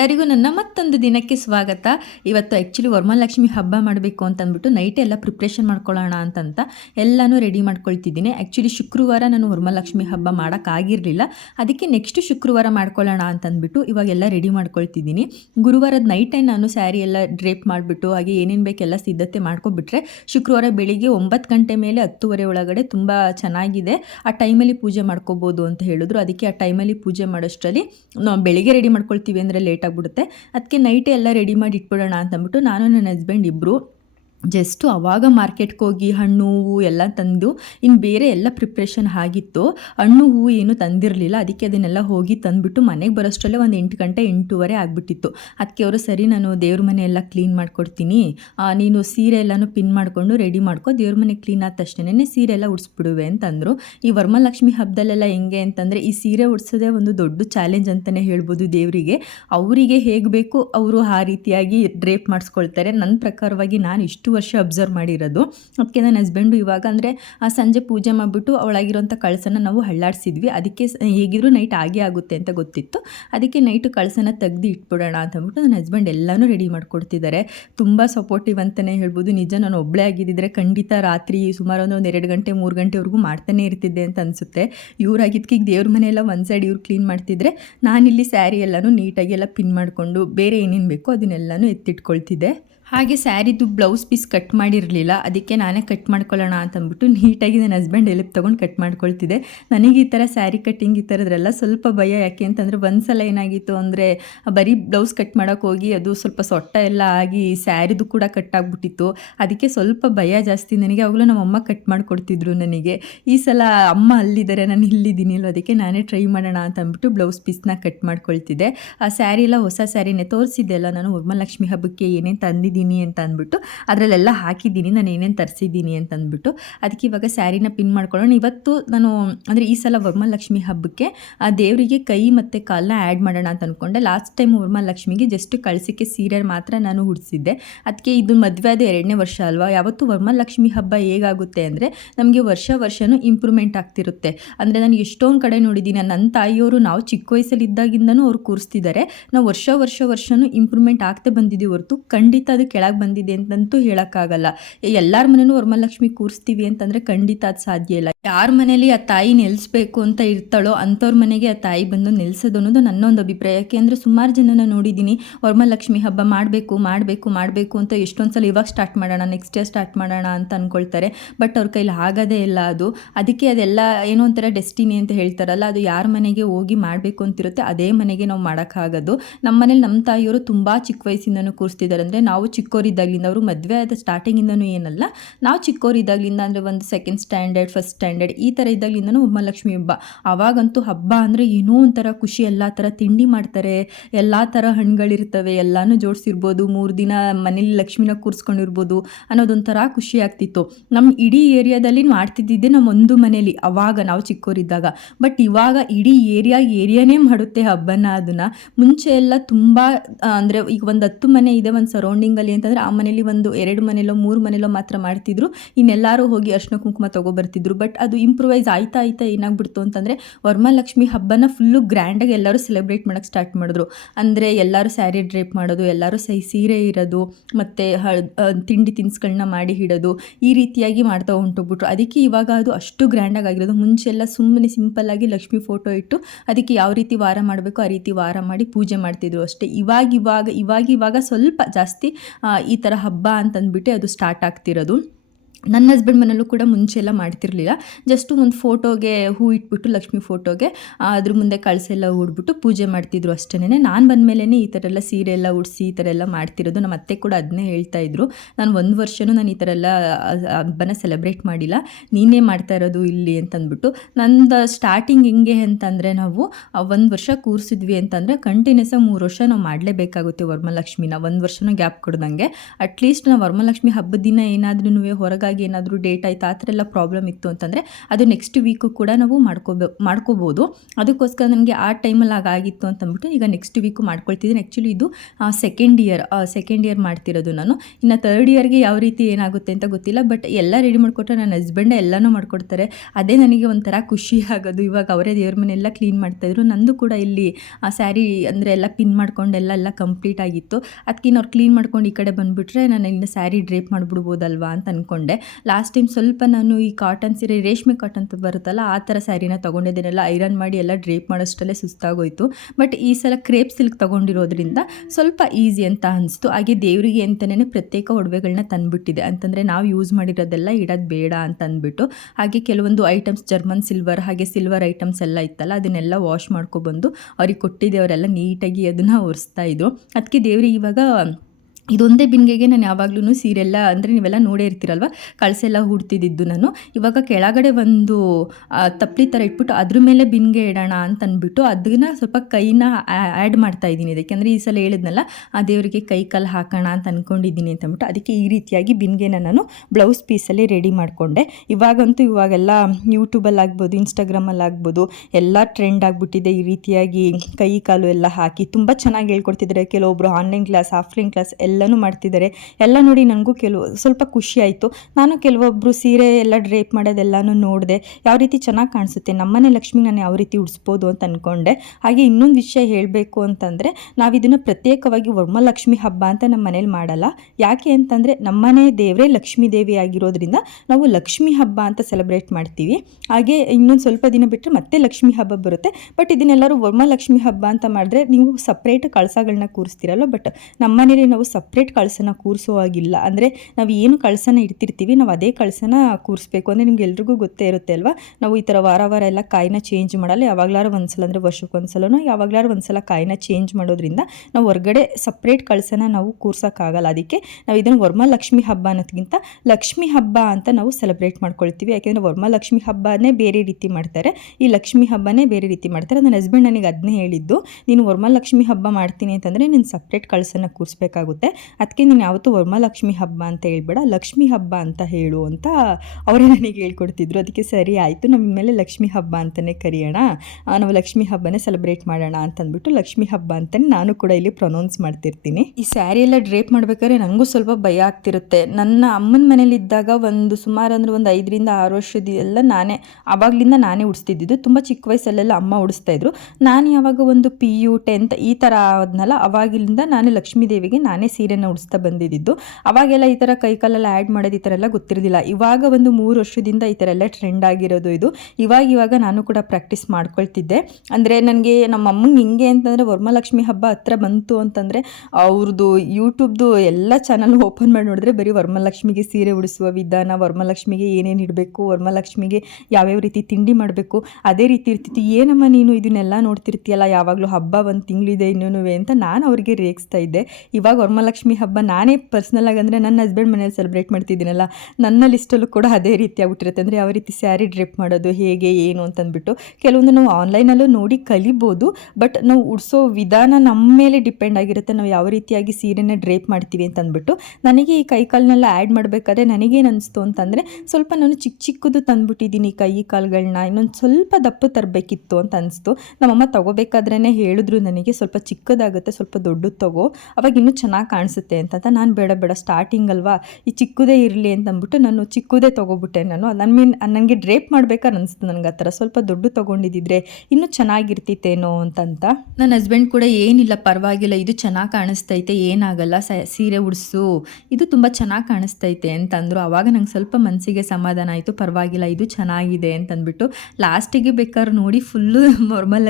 ನಿಮ್ಮೆಲ್ಲರಿಗೂ ನನ್ನ ಮತ್ತೊಂದು ದಿನಕ್ಕೆ ಸ್ವಾಗತ. ಇವತ್ತು ಆ್ಯಕ್ಚುಲಿ ವರಮಹಾಲಕ್ಷ್ಮಿ ಹಬ್ಬ ಮಾಡಬೇಕು ಅಂತ ಅಂದ್ಬಿಟ್ಟು ನೈಟ್ ಎಲ್ಲ ಪ್ರಿಪ್ರೇಷನ್ ಮಾಡ್ಕೊಳ್ಳೋಣ ಅಂತಂತ ಎಲ್ಲನೂ ರೆಡಿ ಮಾಡ್ಕೊಳ್ತಿದ್ದೀನಿ. ಆ್ಯಕ್ಚುಲಿ ಶುಕ್ರವಾರ ನಾನು ವರಮಹಾಲಕ್ಷ್ಮಿ ಹಬ್ಬ ಮಾಡೋಕ್ಕಾಗಿರಲಿಲ್ಲ ಅದಕ್ಕೆ ನೆಕ್ಸ್ಟ್ ಶುಕ್ರವಾರ ಮಾಡ್ಕೊಳ್ಳೋಣ ಅಂತಂದ್ಬಿಟ್ಟು ಇವಾಗೆಲ್ಲ ರೆಡಿ ಮಾಡ್ಕೊಳ್ತಿದ್ದೀನಿ. ಗುರುವಾರದ ನೈಟೇ ನಾನು ಸ್ಯಾರಿ ಎಲ್ಲ ಡ್ರೇಪ್ ಮಾಡಿಬಿಟ್ಟು ಹಾಗೆ ಏನೇನು ಬೇಕೆಲ್ಲ ಸಿದ್ಧತೆ ಮಾಡ್ಕೊಬಿಟ್ರೆ ಶುಕ್ರವಾರ ಬೆಳಿಗ್ಗೆ ಒಂಬತ್ತು ಗಂಟೆ ಮೇಲೆ ಹತ್ತುವರೆ ಒಳಗಡೆ ತುಂಬ ಚೆನ್ನಾಗಿದೆ. ಆ ಟೈಮಲ್ಲಿ ಪೂಜೆ ಮಾಡ್ಕೋಬೋದು ಅಂತ ಹೇಳಿದ್ರು. ಅದಕ್ಕೆ ಆ ಟೈಮಲ್ಲಿ ಪೂಜೆ ಮಾಡೋಷ್ಟರಲ್ಲಿ ನಾವು ಬೆಳಿಗ್ಗೆ ರೆಡಿ ಮಾಡ್ಕೊಳ್ತೀವಿ ಅಂದರೆ ಲೇಟ್ ಆಗಿಬಿಡುತ್ತೆ. ಅದಕ್ಕೆ ನೈಟೇ ಎಲ್ಲ ರೆಡಿ ಮಾಡಿ ಇಟ್ಬಿಡೋಣ ಅಂತ ಅಂದ್ಬಿಟ್ಟು ನಾನು ನನ್ನ ಹಸ್ಬೆಂಡ್ ಇಬ್ಬರು ಜಸ್ಟು ಆವಾಗ ಮಾರ್ಕೆಟ್ಗೆ ಹೋಗಿ ಹಣ್ಣು, ಹೂವು ಎಲ್ಲ ತಂದು ಇನ್ನು ಬೇರೆ ಎಲ್ಲ ಪ್ರಿಪ್ರೇಷನ್ ಆಗಿತ್ತು. ಹಣ್ಣು, ಹೂವು ಏನು ತಂದಿರಲಿಲ್ಲ. ಅದಕ್ಕೆ ಅದನ್ನೆಲ್ಲ ಹೋಗಿ ತಂದುಬಿಟ್ಟು ಮನೆಗೆ ಬರೋಷ್ಟರಲ್ಲೇ ಒಂದು ಎಂಟು ಗಂಟೆ, ಎಂಟೂವರೆ ಆಗಿಬಿಟ್ಟಿತ್ತು. ಅದಕ್ಕೆ ಅವರು, ಸರಿ, ನಾನು ದೇವ್ರ ಮನೆ ಎಲ್ಲ ಕ್ಲೀನ್ ಮಾಡಿಕೊಡ್ತೀನಿ. ನೀನು ಸೀರೆ ಎಲ್ಲನೂ ಪಿನ್ ಮಾಡಿಕೊಂಡು ರೆಡಿ ಮಾಡ್ಕೊ. ದೇವ್ರ ಮನೆ ಕ್ಲೀನ್ ಆದ ತಕ್ಷಣನೇ ಸೀರೆ ಎಲ್ಲ ಉಡಿಸ್ಬಿಡುವೆ ಅಂತಂದರು. ಈ ವರಮಹಾಲಕ್ಷ್ಮಿ ಹಬ್ಬದಲ್ಲೆಲ್ಲ ಹೆಂಗೆ ಅಂತಂದರೆ, ಈ ಸೀರೆ ಉಡಿಸೋದೇ ಒಂದು ದೊಡ್ಡ ಚಾಲೆಂಜ್ ಅಂತಲೇ ಹೇಳ್ಬೋದು ದೇವರಿಗೆ. ಅವರಿಗೆ ಹೇಗೆ ಬೇಕು, ಅವರು ಆ ರೀತಿಯಾಗಿ ಡ್ರೇಪ್ ಮಾಡಿಸ್ಕೊಳ್ತಾರೆ. ನನ್ನ ಪ್ರಕಾರವಾಗಿ ನಾನು ಇಷ್ಟು ವರ್ಷ ಅಬ್ಸರ್ವ್ ಮಾಡಿರೋದು. ಅದಕ್ಕೆ ನನ್ನ ಹಸ್ಬೆಂಡು ಇವಾಗ ಅಂದರೆ, ಆ ಸಂಜೆ ಪೂಜೆ ಮಾಡಿಬಿಟ್ಟು ಅವಳಾಗಿರೋಂಥ ಕಳಸನ ನಾವು ಹಳ್ಳಾಡಿಸಿದ್ವಿ ಅದಕ್ಕೆ ಹೇಗಿದ್ರೂ ನೈಟ್ ಆಗೇ ಆಗುತ್ತೆ ಅಂತ ಗೊತ್ತಿತ್ತು. ಅದಕ್ಕೆ ನೈಟು ಕಳಸನ ತೆಗ್ದು ಇಟ್ಬಿಡೋಣ ಅಂತ ಅಂದ್ಬಿಟ್ಟು ನನ್ನ ಹಸ್ಬೆಂಡ್ ಎಲ್ಲನೂ ರೆಡಿ ಮಾಡ್ಕೊಡ್ತಿದ್ದಾರೆ. ತುಂಬ ಸಪೋರ್ಟಿವ್ ಅಂತಲೇ ಹೇಳ್ಬೋದು. ನಿಜ ನಾನು ಒಬ್ಬಳೇ ಆಗಿದ್ದಿದ್ರೆ ಖಂಡಿತ ರಾತ್ರಿ ಸುಮಾರು ಒಂದು ಎರಡು ಗಂಟೆ, ಮೂರು ಗಂಟೆವರೆಗೂ ಮಾಡ್ತಾನೆ ಇರ್ತಿದ್ದೆ ಅಂತ ಅನಿಸುತ್ತೆ. ಇವರಾಗಿದ್ದಕ್ಕೆ ಈಗ ದೇವ್ರ ಮನೆ ಎಲ್ಲ ಒಂದು ಸೈಡ್ ಇವ್ರು ಕ್ಲೀನ್ ಮಾಡ್ತಿದ್ರೆ, ನಾನಿಲ್ಲಿ ಸ್ಯಾರಿ ಎಲ್ಲನೂ ನೀಟಾಗಿ ಎಲ್ಲ ಪಿನ್ ಮಾಡಿಕೊಂಡು ಬೇರೆ ಏನೇನು ಬೇಕೋ ಅದನ್ನೆಲ್ಲನೂ ಎತ್ತಿಟ್ಕೊಳ್ತಿದ್ದೆ. ಹಾಗೆ ಸ್ಯಾರಿದು ಬ್ಲೌಸ್ ಪೀಸ್ ಕಟ್ ಮಾಡಿರಲಿಲ್ಲ, ಅದಕ್ಕೆ ನಾನೇ ಕಟ್ ಮಾಡ್ಕೊಳ್ಳೋಣ ಅಂತಂದ್ಬಿಟ್ಟು ನೀಟಾಗಿ ನನ್ನ ಹಸ್ಬೆಂಡ್ ಎಲಿಪ್ ತೊಗೊಂಡು ಕಟ್ ಮಾಡ್ಕೊಳ್ತಿದ್ದೆ ನನಗೆ ಈ ಥರ ಸ್ಯಾರಿ ಕಟ್ಟಿಂಗ್ ಈ ಥರದ್ರೆಲ್ಲ ಸ್ವಲ್ಪ ಭಯ, ಯಾಕೆ ಅಂತಂದರೆ ಒಂದು ಸಲ ಏನಾಗಿತ್ತು ಅಂದರೆ ಬರೀ ಬ್ಲೌಸ್ ಕಟ್ ಮಾಡೋಕೆ ಹೋಗಿ ಅದು ಸ್ವಲ್ಪ ಸೊಟ್ಟ ಎಲ್ಲ ಆಗಿ ಸ್ಯಾರಿದು ಕೂಡ ಕಟ್ ಆಗಿಬಿಟ್ಟಿತ್ತು. ಅದಕ್ಕೆ ಸ್ವಲ್ಪ ಭಯ ಜಾಸ್ತಿ. ನನಗೆ ಅವಾಗಲೂ ನಮ್ಮಮ್ಮ ಕಟ್ ಮಾಡಿಕೊಡ್ತಿದ್ರು ನನಗೆ. ಈ ಸಲ ಅಮ್ಮ ಅಲ್ಲಿದ್ದಾರೆ ನಾನು ಇಲ್ಲಿದ್ದೀನಿ ಅಲ್ವ? ಅದಕ್ಕೆ ನಾನೇ ಟ್ರೈ ಮಾಡೋಣ ಅಂತ ಅಂದ್ಬಿಟ್ಟು ಬ್ಲೌಸ್ ಪೀಸ್ನ ಕಟ್ ಮಾಡ್ಕೊಳ್ತಿದ್ದೆ. ಆ ಸ್ಯಾರಿ ಎಲ್ಲ ಹೊಸ ಸ್ಯಾರಿನೇ ತೋರಿಸಿದ್ದೆ ಅಲ್ಲ ನಾನು ವರ್ಮಲಕ್ಷ್ಮಿ ಹಬ್ಬಕ್ಕೆ ಏನೇನು ತಂದಿದ್ದೀನಿ ಅಂತ ಅಂದ್ಬಿಟ್ಟು, ಅದರಲ್ಲೆಲ್ಲ ಹಾಕಿದ್ದೀನಿ, ನಾನು ಏನೇನು ತರಿಸಿದ್ದೀನಿ ಅಂತ ಅಂದ್ಬಿಟ್ಟು, ಅದಕ್ಕೆ ಇವಾಗ ಸ್ಯಾರಿನ ಪಿನ್ ಮಾಡ್ಕೊಳ್ಳೋಣ. ಇವತ್ತು ನಾನು, ಅಂದರೆ ಈ ಸಲ ವರ್ಮಲಕ್ಷ್ಮಿ ಹಬ್ಬಕ್ಕೆ, ಆ ದೇವರಿಗೆ ಕೈ ಮತ್ತು ಕಾಲನ್ನ ಆ್ಯಡ್ ಮಾಡೋಣ ಅಂತ ಅಂದ್ಕೊಂಡೆ ಲಾಸ್ಟ್ ಟೈಮ್ ವರ್ಮಲಕ್ಷ್ಮಿಗೆ ಜಸ್ಟ್ ಕಳಿಸಿಕೆ ಸೀರೆ ಮಾತ್ರ ನಾನು ಹುಡಿಸಿದ್ದೆ ಅದಕ್ಕೆ ಇದು ಮದುವೆ ಆದ ಎರಡನೇ ವರ್ಷ ಅಲ್ವಾ? ಯಾವತ್ತು ವರ್ಮಲಕ್ಷ್ಮಿ ಹಬ್ಬ ಹೇಗಾಗುತ್ತೆ ಅಂದರೆ, ನಮಗೆ ವರ್ಷ ವರ್ಷವೂ ಇಂಪ್ರೂವ್ಮೆಂಟ್ ಆಗ್ತಿರುತ್ತೆ. ಅಂದರೆ ನಾನು ಎಷ್ಟೊಂದು ಕಡೆ ನೋಡಿದ್ದೀನಿ ನನ್ನ ತಾಯಿಯವರು ನಾವು ಚಿಕ್ಕ ವಯಸ್ಸಲ್ಲಿ ಇದ್ದಾಗಿಂದನೂ ಅವ್ರು ಕೂರಿಸ್ತಿದ್ದಾರೆ. ನಾವು ವರ್ಷ ವರ್ಷ ವರ್ಷವೂ ಇಂಪ್ರೂವ್ಮೆಂಟ್ ಆಗ್ತಾ ಬಂದಿದ್ದೀವಿ ಹೊರತು ಖಂಡಿತ ಅದು ಕೆಳಗೆ ಬಂದಿದೆ ಅಂತಂತೂ ಹೇಳೋಕ್ಕಾಗಲ್ಲ. ಎಲ್ಲರ ಮನೇನೂ ವರಮಹಾಲಕ್ಷ್ಮಿ ಕೂರಿಸ್ತೀವಿ ಅಂತಂದರೆ ಖಂಡಿತ ಅದು ಸಾಧ್ಯ ಇಲ್ಲ. ಯಾರ ಮನೇಲಿ ಆ ತಾಯಿ ನಿಲ್ಲಿಸ್ಬೇಕು ಅಂತ ಇರ್ತಾಳೋ ಅಂಥವ್ರ ಮನೆಗೆ ಆ ತಾಯಿ ಬಂದು ನಿಲ್ಲಿಸೋದು ಅನ್ನೋದು ನನ್ನ ಒಂದು ಅಭಿಪ್ರಾಯ. ಯಾಕೆಂದರೆ ಸುಮಾರು ಜನನ ನೋಡಿದ್ದೀನಿ. ವರಮಹಾಲಕ್ಷ್ಮಿ ಹಬ್ಬ ಮಾಡಬೇಕು ಮಾಡಬೇಕು ಮಾಡಬೇಕು ಅಂತ ಎಷ್ಟೊಂದು ಸಲ ಇವಾಗ ಸ್ಟಾರ್ಟ್ ಮಾಡೋಣ ನೆಕ್ಸ್ಟ್ ಇಯರ್ ಸ್ಟಾರ್ಟ್ ಮಾಡೋಣ ಅಂತ ಅಂದ್ಕೊಳ್ತಾರೆ ಬಟ್ ಅವ್ರ ಕೈಲಿ ಆಗೋದೇ ಇಲ್ಲ ಅದು. ಅದಕ್ಕೆ ಅದೆಲ್ಲ ಏನೋ ಒಂಥರ ಡೆಸ್ಟಿನಿ ಅಂತ ಹೇಳ್ತಾರಲ್ಲ, ಅದು ಯಾರ ಮನೆಗೆ ಹೋಗಿ ಮಾಡಬೇಕು ಅಂತಿರುತ್ತೆ, ಅದೇ ಮನೆಗೆ ನಾವು ಮಾಡೋಕ್ಕಾಗೋದು ನಮ್ಮ ಮನೇಲಿ ನಮ್ಮ ತಾಯಿಯವರು ತುಂಬ ಚಿಕ್ಕ ವಯಸ್ಸಿಂದನೂ ಕೂರಿಸ್ತಿದ್ದಾರೆ ಅಂದರೆ ನಾವು ಚಿಕ್ಕವರಿದ್ದಾಗಲಿಂದ ಅವರು ಮದುವೆ ಆದ ಸ್ಟಾರ್ಟಿಂಗಿಂದನೂ ಏನಲ್ಲ, ನಾವು ಚಿಕ್ಕವರಿದ್ದಾಗಲಿಂದ ಅಂದರೆ ಒಂದು ಸೆಕೆಂಡ್ ಸ್ಟ್ಯಾಂಡರ್ಡ್ ಫಸ್ಟ್ ಸ್ಟ್ಯಾಂಡರ್ಡ್ ಈ ಥರ ಇದ್ದಾಗಲಿಂದನೂ ಲಕ್ಷ್ಮಿ ಹಬ್ಬ. ಆವಾಗಂತೂ ಹಬ್ಬ ಅಂದರೆ ಏನೋ ಒಂಥರ ಖುಷಿ, ಎಲ್ಲ ಥರ ತಿಂಡಿ ಮಾಡ್ತಾರೆ, ಎಲ್ಲ ಥರ ಹಣ್ಣುಗಳಿರ್ತವೆ, ಎಲ್ಲನೂ ಜೋಡಿಸಿರ್ಬೋದು, ಮೂರು ದಿನ ಮನೇಲಿ ಲಕ್ಷ್ಮಿನ ಕೂರಿಸ್ಕೊಂಡಿರ್ಬೋದು ಅನ್ನೋದೊಂಥರ ಖುಷಿ ಆಗ್ತಿತ್ತು. ನಮ್ಮ ಇಡೀ ಏರಿಯಾದಲ್ಲಿ ಮಾಡ್ತಿದ್ದಿದ್ದೆ ನಮ್ಮ ಒಂದು ಮನೇಲಿ, ಅವಾಗ ನಾವು ಚಿಕ್ಕವರಿದ್ದಾಗ ಬಟ್ ಇವಾಗ ಇಡೀ ಏರಿಯಾ, ಏರಿಯಾನೇ ಮಾಡುತ್ತೆ ಹಬ್ಬನ ಅದನ್ನು. ಮುಂಚೆ ಎಲ್ಲ ತುಂಬ ಅಂದರೆ ಈಗ ಒಂದು ಹತ್ತು ಮನೆ ಇದೆ ಒಂದು ಸರೌಂಡಿಂಗಲ್ಲಿ ಅಂತಂದರೆ ಆ ಮನೇಲಿ ಒಂದು ಎರಡು ಮನೇಲೋ, ಮೂರು ಮನೇಲೋ ಮಾತ್ರ ಮಾಡ್ತಿದ್ರು. ಇನ್ನೆಲ್ಲರೂ ಹೋಗಿ ಅರ್ಶಿನ ಕುಂಕುಮ ತೊಗೊಬರ್ತಿದ್ರು. ಬಟ್ ಅದು ಇಂಪ್ರೂವೈಸ್ ಆಯ್ತಾ ಆಯ್ತಾ ಏನಾಗ್ಬಿಡ್ತು ಅಂತಂದರೆ ವರಮಹಾಲಕ್ಷ್ಮಿ ಹಬ್ಬನ ಫುಲ್ಲು ಗ್ರ್ಯಾಂಡಾಗಿ ಎಲ್ಲರೂ ಸೆಲೆಬ್ರೇಟ್ ಮಾಡೋಕ್ಕೆ ಸ್ಟಾರ್ಟ್ ಮಾಡಿದ್ರು. ಅಂದರೆ ಎಲ್ಲರೂ ಸ್ಯಾರಿ ಡ್ರೇಪ್ ಮಾಡೋದು, ಎಲ್ಲರೂ ಸೈ, ಸೀರೆ ಇರೋದು, ಮತ್ತು ಹಳ್ ತಿಂಡಿ ತಿನಿಸುಗಳನ್ನ ಮಾಡಿ ಹಿಡೋದು, ಈ ರೀತಿಯಾಗಿ ಮಾಡ್ತಾ ಹೊಂಟೋಗ್ಬಿಟ್ರು ಅದಕ್ಕೆ ಇವಾಗ ಅದು ಅಷ್ಟು ಗ್ರ್ಯಾಂಡಾಗಿ ಆಗಿರೋದು. ಮುಂಚೆ ಎಲ್ಲ ಸುಮ್ಮನೆ ಸಿಂಪಲ್ಲಾಗಿ ಲಕ್ಷ್ಮಿ ಫೋಟೋ ಇಟ್ಟು ಅದಕ್ಕೆ ಯಾವ ರೀತಿ ವಾರ ಮಾಡಬೇಕು ಆ ರೀತಿ ವಾರ ಮಾಡಿ ಪೂಜೆ ಮಾಡ್ತಿದ್ರು ಅಷ್ಟೇ. ಇವಾಗ ಇವಾಗ ಇವಾಗ ಸ್ವಲ್ಪ ಜಾಸ್ತಿ ಈ ಥರ ಹಬ್ಬ ಅಂತಂದ್ಬಿಟ್ಟು ಅದು ಸ್ಟಾರ್ಟ್ ಆಗ್ತಿರೋದು. ನನ್ನ ಹಸ್ಬೆಂಡ್ ಮನೇಲೂ ಕೂಡ ಮುಂಚೆ ಎಲ್ಲ ಮಾಡ್ತಿರ್ಲಿಲ್ಲ. ಜಸ್ಟ್ ಒಂದು ಫೋಟೋಗೆ ಹೂ ಇಟ್ಬಿಟ್ಟು, ಲಕ್ಷ್ಮಿ ಫೋಟೋಗೆ ಅದ್ರ ಮುಂದೆ ಕಳಸೆಲ್ಲ ಊಡ್ಬಿಟ್ಟು ಪೂಜೆ ಮಾಡ್ತಿದ್ರು ಅಷ್ಟೇ ನಾನು ಬಂದಮೇಲೆ ಈ ಥರ ಎಲ್ಲ ಸೀರೆ ಎಲ್ಲ ಉಡಿಸಿ ಈ ಥರ ಎಲ್ಲ ಮಾಡ್ತಿರೋದು. ನಮ್ಮ ಅತ್ತೆ ಕೂಡ ಅದನ್ನೇ ಹೇಳ್ತಾ ಇದ್ರು. ನಾನು ಒಂದು ವರ್ಷವೂ ನಾನು ಈ ಥರ ಎಲ್ಲ ಹಬ್ಬನ ಸೆಲೆಬ್ರೇಟ್ ಮಾಡಿಲ್ಲ. ನೀನೇ ಮಾಡ್ತಾ ಇರೋದು ಇಲ್ಲಿ ಅಂತಂದ್ಬಿಟ್ಟು. ನಂದು ಸ್ಟಾರ್ಟಿಂಗ್ ಹೆಂಗೆ ಅಂತಂದರೆ ನಾವು ಒಂದು ವರ್ಷ ಕೂರಿಸಿದ್ವಿ ಅಂತಂದರೆ ಕಂಟಿನ್ಯೂಸ್ ಆಗಿ ಮೂರು ವರ್ಷ ನಾವು ಮಾಡಲೇಬೇಕಾಗುತ್ತೆ ವರ್ಮಲಕ್ಷ್ಮಿನ ಒಂದು ವರ್ಷನೂ ಗ್ಯಾಪ್ ಕೊಡ್ದಂಗೆ. ಅಟ್ಲೀಸ್ಟ್ ನಾವು ವರಮಹಾಲಕ್ಷ್ಮಿ ಹಬ್ಬದ ದಿನ ಏನಾದ್ರೂ ಹೊರಗೆ ಆಗಿ ಏನಾದರೂ ಡೇಟ್ ಆಯಿತು? ಆ ಥರ ಎಲ್ಲ ಪ್ರಾಬ್ಲಮ್ ಇತ್ತು ಅಂತಂದರೆ ಅದು ನೆಕ್ಸ್ಟ್ ವೀಕು ಕೂಡ ನಾವು ಮಾಡ್ಕೋಬೋ, ಮಾಡ್ಕೋಬೋದು. ಅದಕ್ಕೋಸ್ಕರ ನನಗೆ ಆ ಟೈಮಲ್ಲಿ ಆಗಾಗಿತ್ತು ಅಂತಂದ್ಬಿಟ್ಟು ಈಗ ನೆಕ್ಸ್ಟ್ ವೀಕು ಮಾಡ್ಕೊಳ್ತಿದ್ದೀನಿ ಆ್ಯಕ್ಚುಲಿ ಇದು ಸೆಕೆಂಡ್ ಇಯರ್ ಸೆಕೆಂಡ್ ಇಯರ್ ಮಾಡ್ತಿರೋದು ನಾನು. ಇನ್ನು ತರ್ಡ್ ಇಯರ್ಗೆ ಯಾವ ರೀತಿ ಏನಾಗುತ್ತೆ ಅಂತ ಗೊತ್ತಿಲ್ಲ ಬಟ್ ಎಲ್ಲ ರೆಡಿ ಮಾಡಿಕೊಟ್ರೆ ನನ್ನ ಹಸ್ಬೆಂಡೇ ಎಲ್ಲನೂ ಮಾಡ್ಕೊಡ್ತಾರೆ. ಅದೇ ನನಗೆ ಒಂಥರ ಖುಷಿ ಆಗೋದು. ಇವಾಗ ಅವರೇ ದೇವ್ರ ಮನೆಯೆಲ್ಲ ಕ್ಲೀನ್ ಮಾಡ್ತಾಯಿದ್ರು ನಂದು ಕೂಡ ಇಲ್ಲಿ, ಆ ಸ್ಯಾರಿ ಅಂದರೆ ಎಲ್ಲ ಪಿನ್ ಮಾಡ್ಕೊಂಡೆಲ್ಲ ಎಲ್ಲ ಕಂಪ್ಲೀಟ್ ಆಗಿತ್ತು. ಅದಕ್ಕಿನ್ನ ಅವ್ರು ಕ್ಲೀನ್ ಮಾಡ್ಕೊಂಡು ಈ ಕಡೆ ಬಂದುಬಿಟ್ರೆ ನಾನು ಇನ್ನು ಸ್ಯಾರಿ ಡ್ರೇಪ್ ಮಾಡಿಬಿಡ್ಬೋದಲ್ವಾ ಅಂತ ಅಂದ್ಕೊಂಡೆ ಲಾಸ್ಟ್ ಟೈಮ್ ಸ್ವಲ್ಪ ನಾನು ಈ ಕಾಟನ್ ಸೀರೆ, ರೇಷ್ಮೆ ಕಾಟನ್ ಅಂತ ಬರುತ್ತಲ್ಲ, ಆ ಥರ ಸ್ಯಾರಿನ ತೊಗೊಂಡಿದ್ದೀನಲ್ಲ. ಐರನ್ ಮಾಡಿ ಎಲ್ಲ ಡ್ರೇಪ್ ಮಾಡೋಷ್ಟರಲ್ಲೇ ಸುಸ್ತಾಗೋಯ್ತು. ಬಟ್ ಈ ಸಲ ಕ್ರೇಪ್ ಸಿಲ್ಕ್ ತೊಗೊಂಡಿರೋದ್ರಿಂದ ಸ್ವಲ್ಪ ಈಸಿ ಅಂತ ಅನಿಸ್ತು. ಹಾಗೆ ದೇವರಿಗೆ ಅಂತಲೇ ಪ್ರತ್ಯೇಕ ಒಡವೆಗಳನ್ನ ತಂದುಬಿಟ್ಟಿದೆ. ಅಂತಂದರೆ ನಾವು ಯೂಸ್ ಮಾಡಿರೋದೆಲ್ಲ ಇಡೋದು ಬೇಡ ಅಂತ ಅಂದ್ಬಿಟ್ಟು, ಹಾಗೆ ಕೆಲವೊಂದು ಐಟಮ್ಸ್ ಜರ್ಮನ್ ಸಿಲ್ವರ್ ಹಾಗೆ ಸಿಲ್ವರ್ ಐಟಮ್ಸ್ ಎಲ್ಲ ಇತ್ತಲ್ಲ, ಅದನ್ನೆಲ್ಲ ವಾಶ್ ಮಾಡ್ಕೊಬಂದು ಅವ್ರಿಗೆ ಕೊಟ್ಟಿದ್ದೆ, ಅವರೆಲ್ಲ ನೀಟಾಗಿ ಅದನ್ನು ಒರೆಸ್ತಾ ಇದ್ರು. ಅದಕ್ಕೆ ದೇವರಿಗೆ ಇವಾಗ ಇದೊಂದೇ ಬಿನ್ಗೆಗೆ ನಾನು ಯಾವಾಗ್ಲೂ ಸೀರೆಲ್ಲ ಅಂದರೆ ನೀವೆಲ್ಲ ನೋಡೇ ಇರ್ತೀರಲ್ವ? ಕಳಸೆಲ್ಲ ಹುಡ್ತಿದ್ದಿದ್ದು ನಾನು. ಇವಾಗ ಕೆಳಗಡೆ ಒಂದು ತಪ್ಪಲಿ ಥರ ಇಟ್ಬಿಟ್ಟು ಅದ್ರ ಮೇಲೆ ಬಿನ್ಗೆ ಇಡೋಣ ಅಂತ ಅಂದ್ಬಿಟ್ಟು ಅದನ್ನ ಸ್ವಲ್ಪ ಕೈನ ಆ್ಯಡ್ ಮಾಡ್ತಾ ಇದ್ದೀನಿ ಅಂದರೆ ಈ ಸಲ ಹೇಳಿದ್ನಲ್ಲ, ಆ ದೇವರಿಗೆ ಕೈ ಕಾಲು ಹಾಕೋಣ ಅಂತ ಅಂದ್ಕೊಂಡಿದ್ದೀನಿ ಅಂತ ಅಂದ್ಬಿಟ್ಟು ಅದಕ್ಕೆ ಈ ರೀತಿಯಾಗಿ ಬಿನ್ಗೆನ ನಾನು ಬ್ಲೌಸ್ ಪೀಸಲ್ಲಿ ರೆಡಿ ಮಾಡಿಕೊಂಡೆ. ಇವಾಗಂತೂ ಇವಾಗೆಲ್ಲ ಯೂಟ್ಯೂಬಲ್ಲಿ ಆಗ್ಬೋದು, ಇನ್ಸ್ಟಾಗ್ರಾಮಲ್ಲಿ ಆಗ್ಬೋದು, ಎಲ್ಲ ಟ್ರೆಂಡ್ ಆಗಿಬಿಟ್ಟಿದೆ ಈ ರೀತಿಯಾಗಿ ಕೈ ಕಾಲು ಎಲ್ಲ ಹಾಕಿ. ತುಂಬ ಚೆನ್ನಾಗಿ ಹೇಳ್ಕೊಡ್ತಿದ್ದಾರೆ. ಕೆಲವೊಬ್ಬರು ಆನ್ಲೈನ್ ಕ್ಲಾಸ್, ಆಫ್ಲೈನ್ ಕ್ಲಾಸ್ ಎಲ್ಲನೂ ಮಾಡ್ತಿದ್ದಾರೆ. ಎಲ್ಲ ನೋಡಿ ನನಗೂ ಕೆಲವು, ಸ್ವಲ್ಪ ಖುಷಿ ಆಯಿತು. ನಾನು ಕೆಲವೊಬ್ಬರು ಸೀರೆ ಎಲ್ಲ ಡ್ರೇಪ್ ಮಾಡೋದೆಲ್ಲನೂ ನೋಡಿದೆ. ಯಾವ ರೀತಿ ಚೆನ್ನಾಗಿ ಕಾಣಿಸುತ್ತೆ? ನಮ್ಮನೆ ಲಕ್ಷ್ಮಿ ನಾನು ಯಾವ ರೀತಿ ಉಡಿಸ್ಬೋದು ಅಂತ ಅಂದ್ಕೊಂಡೆ ಹಾಗೆ ಇನ್ನೊಂದು ವಿಷಯ ಹೇಳಬೇಕು ಅಂತಂದರೆ, ನಾವು ಇದನ್ನು ಪ್ರತ್ಯೇಕವಾಗಿ ವರ್ಮಲಕ್ಷ್ಮಿ ಹಬ್ಬ ಅಂತ ನಮ್ಮ ಮನೇಲಿ ಮಾಡಲ್ಲ. ಯಾಕೆ ಅಂತಂದರೆ, ನಮ್ಮನೆ ದೇವರೇ ಲಕ್ಷ್ಮೀ ದೇವಿ ಆಗಿರೋದ್ರಿಂದ ನಾವು ಲಕ್ಷ್ಮಿ ಹಬ್ಬ ಅಂತ ಸೆಲೆಬ್ರೇಟ್ ಮಾಡ್ತೀವಿ. ಹಾಗೆ ಇನ್ನೊಂದು ಸ್ವಲ್ಪ ದಿನ ಬಿಟ್ಟರೆ ಮತ್ತೆ ಲಕ್ಷ್ಮಿ ಹಬ್ಬ ಬರುತ್ತೆ. ಬಟ್ ಇದನ್ನೆಲ್ಲರೂ ವರ್ಮಲಕ್ಷ್ಮಿ ಹಬ್ಬ ಅಂತ ಮಾಡಿದ್ರೆ ನೀವು ಸಪ್ರೇಟ್ ಕಳಸಗಳನ್ನ ಕೂರಿಸ್ತೀರಲ್ಲ ಬಟ್ ನಮ್ಮನೇಲಿ ನಾವು ಸಪ್ರೇಟ್ ಕಳಸನ ಕೂರಿಸೋ ಹಾಗಿಲ್ಲ. ಅಂದರೆ ನಾವು ಏನು ಕಳಸನ ಇಡ್ತಿರ್ತೀವಿ, ನಾವು ಅದೇ ಕಳಸನ ಕೂರಿಸ್ಬೇಕು. ಅಂದರೆ ನಿಮ್ಗೆ ಎಲ್ರಿಗೂ ಗೊತ್ತೇ ಇರುತ್ತೆ ಅಲ್ವಾ? ನಾವು ಈ ಥರ ವಾರ ವಾರ ಎಲ್ಲ ಕಾಯಿನ ಚೇಂಜ್ ಮಾಡಲ್ಲ. ಯಾವಾಗಲಾರು ಒಂದ್ಸಲ ಅಂದರೆ ವರ್ಷಕ್ಕೆ ಒಂದ್ಸಲನೋ, ಯಾವಾಗಲಾರು ಒಂದ್ಸಲ ಕಾಯಿನ ಚೇಂಜ್ ಮಾಡೋದ್ರಿಂದ ನಾವು ಹೊರಗಡೆ ಸಪ್ರೇಟ್ ಕಳಸನ ನಾವು ಕೂರ್ಸೋಕ್ಕಾಗಲ್ಲ. ಅದಕ್ಕೆ ನಾವು ಇದನ್ನು ವರ್ಮಲಕ್ಷ್ಮಿ ಹಬ್ಬ ಅನ್ನೋದಕ್ಕಿಂತ ಲಕ್ಷ್ಮಿ ಹಬ್ಬ ಅಂತ ನಾವು ಸೆಲೆಬ್ರೇಟ್ ಮಾಡ್ಕೊಳ್ತೀವಿ. ಯಾಕೆಂದರೆ ವರ್ಮಲಕ್ಷ್ಮಿ ಹಬ್ಬನೇ ಬೇರೆ ರೀತಿ ಮಾಡ್ತಾರೆ. ಈ ಲಕ್ಷ್ಮಿ ಹಬ್ಬನೇ ಬೇರೆ ರೀತಿ ಮಾಡ್ತಾರೆ. ನನ್ನ ಹಸ್ಬೆಂಡ್ ನನಗೆ ಅದನ್ನೇ ಹೇಳಿದ್ದು, ನೀನು ವರ್ಮಲಕ್ಷ್ಮಿ ಹಬ್ಬ ಮಾಡ್ತೀನಿ ಅಂತಂದರೆ ನೀನು ಸಪ್ರೇಟ್ ಕಳಸನ ಕೂರಿಸ್ಬೇಕಾಗುತ್ತೆ. ಅದಕ್ಕೆ ನೀನು ಯಾವತ್ತೂ ವರಮಲಕ್ಷ್ಮಿ ಹಬ್ಬ ಅಂತ ಹೇಳ್ಬೇಡ, ಲಕ್ಷ್ಮಿ ಹಬ್ಬ ಅಂತ ಹೇಳು ಅಂತ ಅವರೇ ನನಗೆ ಹೇಳ್ಕೊಡ್ತಿದ್ರು. ಅದಕ್ಕೆ ಸರಿ ಆಯಿತು ನಮ್ಮ ಮೇಲೆ ಲಕ್ಷ್ಮಿ ಹಬ್ಬ ಅಂತಲೇ ಕರೆಯೋಣ. ನಾವು ಲಕ್ಷ್ಮಿ ಹಬ್ಬನೇ ಸೆಲೆಬ್ರೇಟ್ ಮಾಡೋಣ ಅಂತಂದ್ಬಿಟ್ಟು ಲಕ್ಷ್ಮಿ ಹಬ್ಬ ಅಂತಲೇ ನಾನು ಕೂಡ ಇಲ್ಲಿ ಪ್ರೊನೌನ್ಸ್ ಮಾಡ್ತಿರ್ತೀನಿ. ಈ ಸ್ಯಾರಿ ಎಲ್ಲ ಡ್ರೇಪ್ ಮಾಡ್ಬೇಕಾದ್ರೆ ನನಗೂ ಸ್ವಲ್ಪ ಭಯ ಆಗ್ತಿರುತ್ತೆ. ನನ್ನ ಅಮ್ಮನ ಮನೇಲಿ ಇದ್ದಾಗ ಒಂದು ಸುಮಾರು ಅಂದರೆ ಒಂದು ಐದರಿಂದ ಆರು ವರ್ಷದ ಎಲ್ಲ ನಾನೇ, ಆವಾಗಲಿಂದ ನಾನೇ ಉಡಿಸ್ತಿದ್ದಿದ್ದು. ತುಂಬ ಚಿಕ್ಕ ವಯಸ್ಸಲ್ಲೆಲ್ಲ ಅಮ್ಮ ಉಡಿಸ್ತಾ ಇದ್ರು. ನಾನು ಯಾವಾಗ ಒಂದು ಪಿ ಯು ಟೆಂತ್ ಈ ಥರ ಆದ್ನಲ್ಲ ಅವಾಗಿಲಿಂದ ನಾನು ಲಕ್ಷ್ಮೀ ದೇವಿಗೆ ನಾನೇ ಸೀರೆನ ಉಡಿಸ್ತಾ ಬಂದಿದ್ದು, ಅವಾಗೆಲ್ಲ ಈ ಥರ ಕೈಕಾಲೆಲ್ಲ ಆ್ಯಡ್ ಮಾಡೋದು ಈ ಥರ ಎಲ್ಲ ಗೊತ್ತಿರಲಿಲ್ಲ. ಇವಾಗ ಒಂದು ಮೂರು ವರ್ಷದಿಂದ ಈ ಥರ ಎಲ್ಲ ಟ್ರೆಂಡ್ ಆಗಿರೋದು ಇದು. ಇವಾಗ ಇವಾಗ ನಾನು ಕೂಡ ಪ್ರಾಕ್ಟೀಸ್ ಮಾಡ್ಕೊಳ್ತಿದ್ದೆ. ಅಂದರೆ ನನಗೆ ನಮ್ಮ ಅಮ್ಮಂಗೆ ಹಿಂಗೆ ಅಂತಂದರೆ ವರ್ಮಲಕ್ಷ್ಮಿ ಹಬ್ಬ ಹತ್ರ ಬಂತು ಅಂತಂದರೆ ಅವ್ರದ್ದು ಯೂಟ್ಯೂಬ್ದು ಎಲ್ಲ ಚಾನಲ್ ಓಪನ್ ಮಾಡಿ ನೋಡಿದ್ರೆ ಬರೀ ವರ್ಮಲಕ್ಷ್ಮಿಗೆ ಸೀರೆ ಉಡಿಸುವ ವಿಧಾನ, ವರ್ಮಲಕ್ಷ್ಮಿಗೆ ಏನೇನು ಇಡಬೇಕು, ವರ್ಮಲಕ್ಷ್ಮಿಗೆ ಯಾವ್ಯಾವ ರೀತಿ ತಿಂಡಿ ಮಾಡಬೇಕು, ಅದೇ ರೀತಿ ಇರ್ತಿತ್ತು. ಏನಮ್ಮ ನೀನು ಇದನ್ನೆಲ್ಲ ನೋಡ್ತಿರ್ತೀಯಲ್ಲ, ಯಾವಾಗಲೂ ಹಬ್ಬ ಒಂದು ತಿಂಗಳಿದೆ ಇನ್ನೂ ಅಂತ ನಾನು ಅವರಿಗೆ ರೇಗಿಸ್ತಾ ಇದ್ದೆ. ಇವಾಗ ವರಮಲಕ್ಷ್ಮಿ ಹಬ್ಬ ನಾನೇ ಪರ್ಸ್ನಲ್ ಅಂದರೆ ನನ್ನ ಹಸ್ಬೆಂಡ್ ಮನೇಲಿ ಸೆಲೆಬ್ರೇಟ್ ಮಾಡ್ತಿದ್ದೀನಲ್ಲ, ನನ್ನ ಲಿಸ್ಟಲ್ಲೂ ಕೂಡ ಅದೇ ರೀತಿ ಆಗ್ಬಿಟ್ಟಿರುತ್ತೆ. ಅಂದರೆ ಯಾವ ರೀತಿ ಸ್ಯಾರಿ ಡ್ರೆಪ್ ಮಾಡೋದು, ಹೇಗೆ, ಏನು ಅಂತಂದ್ಬಿಟ್ಟು ಕೆಲವೊಂದು ನಾವು ಆನ್ಲೈನಲ್ಲೂ ನೋಡಿ ಕಲಿಬೋದು ಬಟ್ ನಾವು ಉಡಿಸೋ ವಿಧಾನ ನಮ್ಮ ಮೇಲೆ ಡಿಪೆಂಡ್ ಆಗಿರುತ್ತೆ. ನಾವು ಯಾವ ರೀತಿಯಾಗಿ ಸೀರೆನ ಡ್ರೇಪ್ ಮಾಡ್ತೀವಿ ಅಂತ ಅಂದ್ಬಿಟ್ಟು ನನಗೆ ಈ ಕೈ ಕಾಲನ್ನೆಲ್ಲ ಆ್ಯಡ್ ಮಾಡಬೇಕಾದ್ರೆ ನನಗೇನು ಅನಿಸ್ತು ಅಂತಂದರೆ ಸ್ವಲ್ಪ ನಾನು ಚಿಕ್ಕ ಚಿಕ್ಕದು ತಂದ್ಬಿಟ್ಟಿದ್ದೀನಿ ಕೈ ಕಾಲುಗಳನ್ನ ಇನ್ನೊಂದು ಸ್ವಲ್ಪ ದಪ್ಪ ತರಬೇಕಿತ್ತು ಅಂತ ಅನಿಸ್ತು. ನಮ್ಮಮ್ಮ ತಗೋಬೇಕಾದ್ರೇ ಹೇಳಿದ್ರು ನನಗೆ, ಸ್ವಲ್ಪ ಚಿಕ್ಕದಾಗುತ್ತೆ, ಸ್ವಲ್ಪ ದೊಡ್ಡದು ತಗೋ, ಅವಾಗ ಇನ್ನೂ ಚೆನ್ನಾಗಿ ಕಾಣಿಸುತ್ತೆ ಅಂತ ನಾನು ಬೇಡ ಬೇಡ ಸ್ಟಾರ್ಟಿಂಗ್ ಅಲ್ವಾ? ಈ ಚಿಕ್ಕದೇ ಇರಲಿ ಅಂತ ಅಂದ್ಬಿಟ್ಟು ನಾನು ಚಿಕ್ಕದೇ ತೊಗೊಬಿಟ್ಟೆ ನಾನು. ನನ್ನ ಮೀನ್ ನನಗೆ ಡ್ರೇಪ್ ಮಾಡ್ಬೇಕಾರೆ ಅನಿಸ್ತು ನನಗೆ ಆ ಥರ. ಸ್ವಲ್ಪ ದೊಡ್ಡ ತೊಗೊಂಡಿದ್ದಿದ್ರೆ ಇನ್ನೂ ಚೆನ್ನಾಗಿರ್ತಿತ್ತೇನೋ ಅಂತಂತ. ನನ್ನ ಹಸ್ಬೆಂಡ್ ಕೂಡ ಏನಿಲ್ಲ, ಪರವಾಗಿಲ್ಲ. ಇದು ಚೆನ್ನಾಗಿ ಕಾಣಿಸ್ತೈತೆ, ಏನಾಗಲ್ಲ. ಸೀರೆ ಉಡಿಸು. ಇದು ತುಂಬ ಚೆನ್ನಾಗಿ ಕಾಣಿಸ್ತೈತೆ ಅಂತಂದರು. ಆವಾಗ ನಂಗೆ ಸ್ವಲ್ಪ ಮನಸ್ಸಿಗೆ ಸಮಾಧಾನ ಆಯಿತು. ಪರವಾಗಿಲ್ಲ, ಇದು ಚೆನ್ನಾಗಿದೆ ಅಂತಂದ್ಬಿಟ್ಟು ಲಾಸ್ಟಿಗೆ ಬೇಕಾದ್ರೆ ನೋಡಿ ಫುಲ್ಲು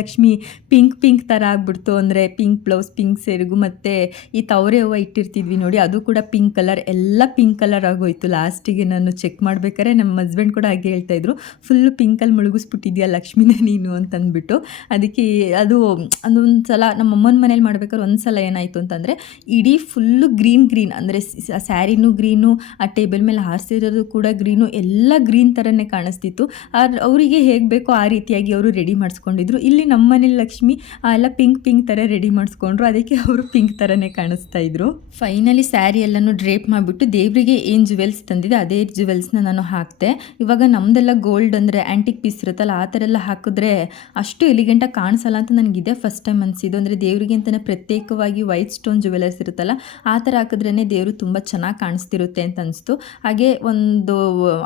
ಲಕ್ಷ್ಮಿ ಪಿಂಕ್ ಪಿಂಕ್ ಥರ ಆಗ್ಬಿಡ್ತು. ಅಂದರೆ ಪಿಂಕ್ ಬ್ಲೌಸ್ ಪಿಂಕ್ ಸೆರಗು ಮತ್ತು ಈ ತವರೆ ಹೂವು ಇಟ್ಟಿರ್ತಿದ್ವಿ ನೋಡಿ, ಅದು ಕೂಡ ಪಿಂಕ್ ಕಲರ್ ಎಲ್ಲ ಪಿಂಕ್ ಕಲರ್ ಆಗೋಯ್ತು. ಲಾಸ್ಟಿಗೆ ನಾನು ಚೆಕ್ ಮಾಡ್ಬೇಕಾದ್ರೆ ನಮ್ಮ ಹಸ್ಬೆಂಡ್ ಕೂಡ ಹಾಗೆ ಹೇಳ್ತಾ ಇದ್ರು ಫುಲ್ಲು ಪಿಂಕಲ್ಲಿ ಮುಳುಗಿಸ್ಬಿಟ್ಟಿದ್ಯಾ ಲಕ್ಷ್ಮಿನೇ ನೀನು? ಅಂತಂದ್ಬಿಟ್ಟು. ಅದಕ್ಕೆ ಅದು ಅದೊಂದು ಸಲ ನಮ್ಮ ಅಮ್ಮನ ಮನೇಲಿ ಮಾಡ್ಬೇಕಾದ್ರೆ ಒಂದು ಸಲ ಏನಾಯಿತು ಅಂತಂದರೆ, ಇಡೀ ಫುಲ್ಲು ಗ್ರೀನ್ ಗ್ರೀನ್ ಅಂದರೆ ಸ್ಯಾರಿನೂ ಗ್ರೀನು ಆ ಟೇಬಲ್ ಮೇಲೆ ಹಾರಿಸಿರೋದು ಕೂಡ ಗ್ರೀನು ಎಲ್ಲ ಗ್ರೀನ್ ಥರನೇ ಕಾಣಿಸ್ತಿತ್ತು. ಅವರಿಗೆ ಹೇಗೆ ಬೇಕೋ ಆ ರೀತಿಯಾಗಿ ಅವರು ರೆಡಿ ಮಾಡಿಸ್ಕೊಂಡಿದ್ರು. ಇಲ್ಲಿ ನಮ್ಮ ಮನೇಲಿ ಲಕ್ಷ್ಮಿ ಎಲ್ಲ ಪಿಂಕ್ ಪಿಂಕ್ ಥರ ರೆಡಿ ಮಾಡಿಸ್ಕೊಂಡ್ರು. ಅದಕ್ಕೆ ಅವರು ಪಿಂಕ್ ಥರನೇ ಕಾಣಿಸ್ತಾ ಇದ್ರು. ಫೈನಲಿ ಸ್ಯಾರಿ ಎಲ್ಲನೂ ಡ್ರೇಪ್ ಮಾಡಿಬಿಟ್ಟು ದೇವರಿಗೆ ಏನು ಜುವೆಲ್ಸ್ ತಂದಿದೆ ಅದೇ ಜುವೆಲ್ಸ್ನ ನಾನು ಹಾಕಿದೆ. ಇವಾಗ ನಮ್ಮದೆಲ್ಲ ಗೋಲ್ಡ್ ಅಂದರೆ ಆ್ಯಂಟಿಕ್ ಪೀಸ್ ಇರುತ್ತಲ್ಲ, ಆ ಥರ ಎಲ್ಲ ಹಾಕಿದ್ರೆ ಅಷ್ಟು ಎಲಿಗೆಂಟಾಗಿ ಕಾಣಿಸಲ್ಲ ಅಂತ ನನಗಿದೆ ಫಸ್ಟ್ ಟೈಮ್ ಅನಿಸಿದ್ದು. ಅಂದರೆ ದೇವರಿಗೆ ಅಂತಲೇ ಪ್ರತ್ಯೇಕವಾಗಿ ವೈಟ್ ಸ್ಟೋನ್ ಜುವೆಲರ್ಸ್ ಇರುತ್ತಲ್ಲ, ಆ ಥರ ಹಾಕಿದ್ರೇ ದೇವರು ತುಂಬ ಚೆನ್ನಾಗಿ ಕಾಣಿಸ್ತಿರುತ್ತೆ ಅಂತ ಅನಿಸ್ತು. ಹಾಗೆ ಒಂದು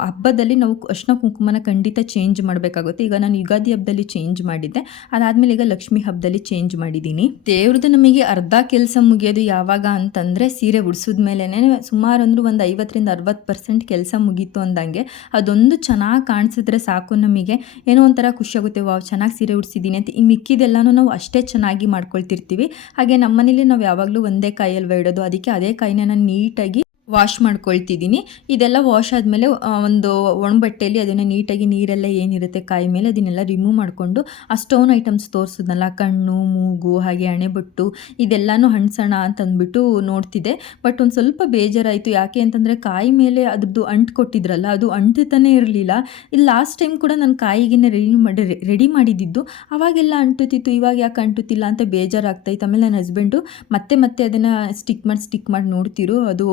ಹಬ್ಬದಲ್ಲಿ ನಾವು ಅರ್ಶಿನ ಕುಂಕುಮನ ಖಂಡಿತ ಚೇಂಜ್ ಮಾಡಬೇಕಾಗುತ್ತೆ. ಈಗ ನಾನು ಯುಗಾದಿ ಹಬ್ಬದಲ್ಲಿ ಚೇಂಜ್ ಮಾಡಿದ್ದೆ. ಅದಾದಮೇಲೆ ಈಗ ಲಕ್ಷ್ಮಿ ಹಬ್ಬದಲ್ಲಿ ಚೇಂಜ್ ಮಾಡಿದ್ದೀನಿ. ದೇವ್ರದ್ದು ನಮಗೆ ಅರ್ಧ ಕೆಲಸ ಮುಗಿಯೋದು ಯಾವಾಗ ಅಂತಂದರೆ ಸೀರೆ ಉಡ್ಸಿದ ಮೇಲೇ ಸುಮಾರು ಅಂದರೂ ಒಂದು ಐವತ್ತರಿಂದ ಅರವತ್ತು ಪರ್ಸೆಂಟ್ ಕೆಲಸ ಮುಗೀತು ಅಂದಂಗೆ ಅದೊಂದು ಚೆನ್ನಾಗಿ ಕಾಣಿಸಿದ್ರೆ ಸಾಕು ನಮಗೆ. ಏನೋ ಒಂಥರ ಖುಷಿಯಾಗುತ್ತೆ ವಾವ್, ಚೆನ್ನಾಗಿ ಸೀರೆ ಉಡ್ಸಿದ್ದೀನಿ ಅಂತ. ಈ ಮಿಕ್ಕಿದೆಲ್ಲನೂ ನಾವು ಅಷ್ಟೇ ಚೆನ್ನಾಗಿ ಮಾಡ್ಕೊಳ್ತಿರ್ತೀವಿ. ಹಾಗೆ ನಮ್ಮನೇಲಿ ನಾವು ಯಾವಾಗಲೂ ಒಂದೇ ಕಾಯಲ್ವ ಇಡೋದು? ಅದಕ್ಕೆ ಅದೇ ಕಾಯಿನ ನಾನು ನೀಟಾಗಿ ವಾಶ್ ಮಾಡ್ಕೊಳ್ತಿದ್ದೀನಿ. ಇದೆಲ್ಲ ವಾಶ್ ಆದಮೇಲೆ ಒಂದು ಒಣ ಬಟ್ಟೆಯಲ್ಲಿ ಅದನ್ನು ನೀಟಾಗಿ ನೀರೆಲ್ಲ ಏನಿರುತ್ತೆ ಕಾಯಿ ಮೇಲೆ ಅದನ್ನೆಲ್ಲ ರಿಮೂವ್ ಮಾಡಿಕೊಂಡು, ಆ ಸ್ಟೋನ್ ಐಟಮ್ಸ್ ತೋರಿಸಿದ್ನಲ್ಲ, ಕಣ್ಣು, ಮೂಗು, ಹಾಗೆ ಹಣೆಬೊಟ್ಟು ಇದೆಲ್ಲನೂ ಹಣ್ಸೋಣ ಅಂತ ಅಂದ್ಬಿಟ್ಟು ನೋಡ್ತಿದ್ದೆ. ಬಟ್ ಒಂದು ಸ್ವಲ್ಪ ಬೇಜಾರಾಯಿತು. ಯಾಕೆ ಅಂತಂದರೆ, ಕಾಯಿ ಮೇಲೆ ಅದ್ರದ್ದು ಅಂಟು ಕೊಟ್ಟಿದ್ರಲ್ಲ, ಅದು ಅಂಟುತ್ತಾನೆ ಇರಲಿಲ್ಲ. ಇಲ್ಲಿ ಲಾಸ್ಟ್ ಟೈಮ್ ಕೂಡ ನಾನು ಕಾಯಿಗೆನೇ ರೆಡಿ ಮಾಡಿ ರೆಡಿ ಮಾಡಿದ್ದು ಅವಾಗೆಲ್ಲ ಅಂಟುತ್ತಿತ್ತು ಇವಾಗ ಯಾಕೆ ಅಂಟುತ್ತಿಲ್ಲ ಅಂತ ಬೇಜಾರಾಗ್ತಾಯಿತ್ತು ಆಮೇಲೆ ನನ್ನ ಹಸ್ಬೆಂಡು ಮತ್ತೆ ಮತ್ತೆ ಅದನ್ನು ಸ್ಟಿಕ್ ಮಾಡಿ ಸ್ಟಿಕ್ ಮಾಡಿ ನೋಡ್ತಿರು. ಅದು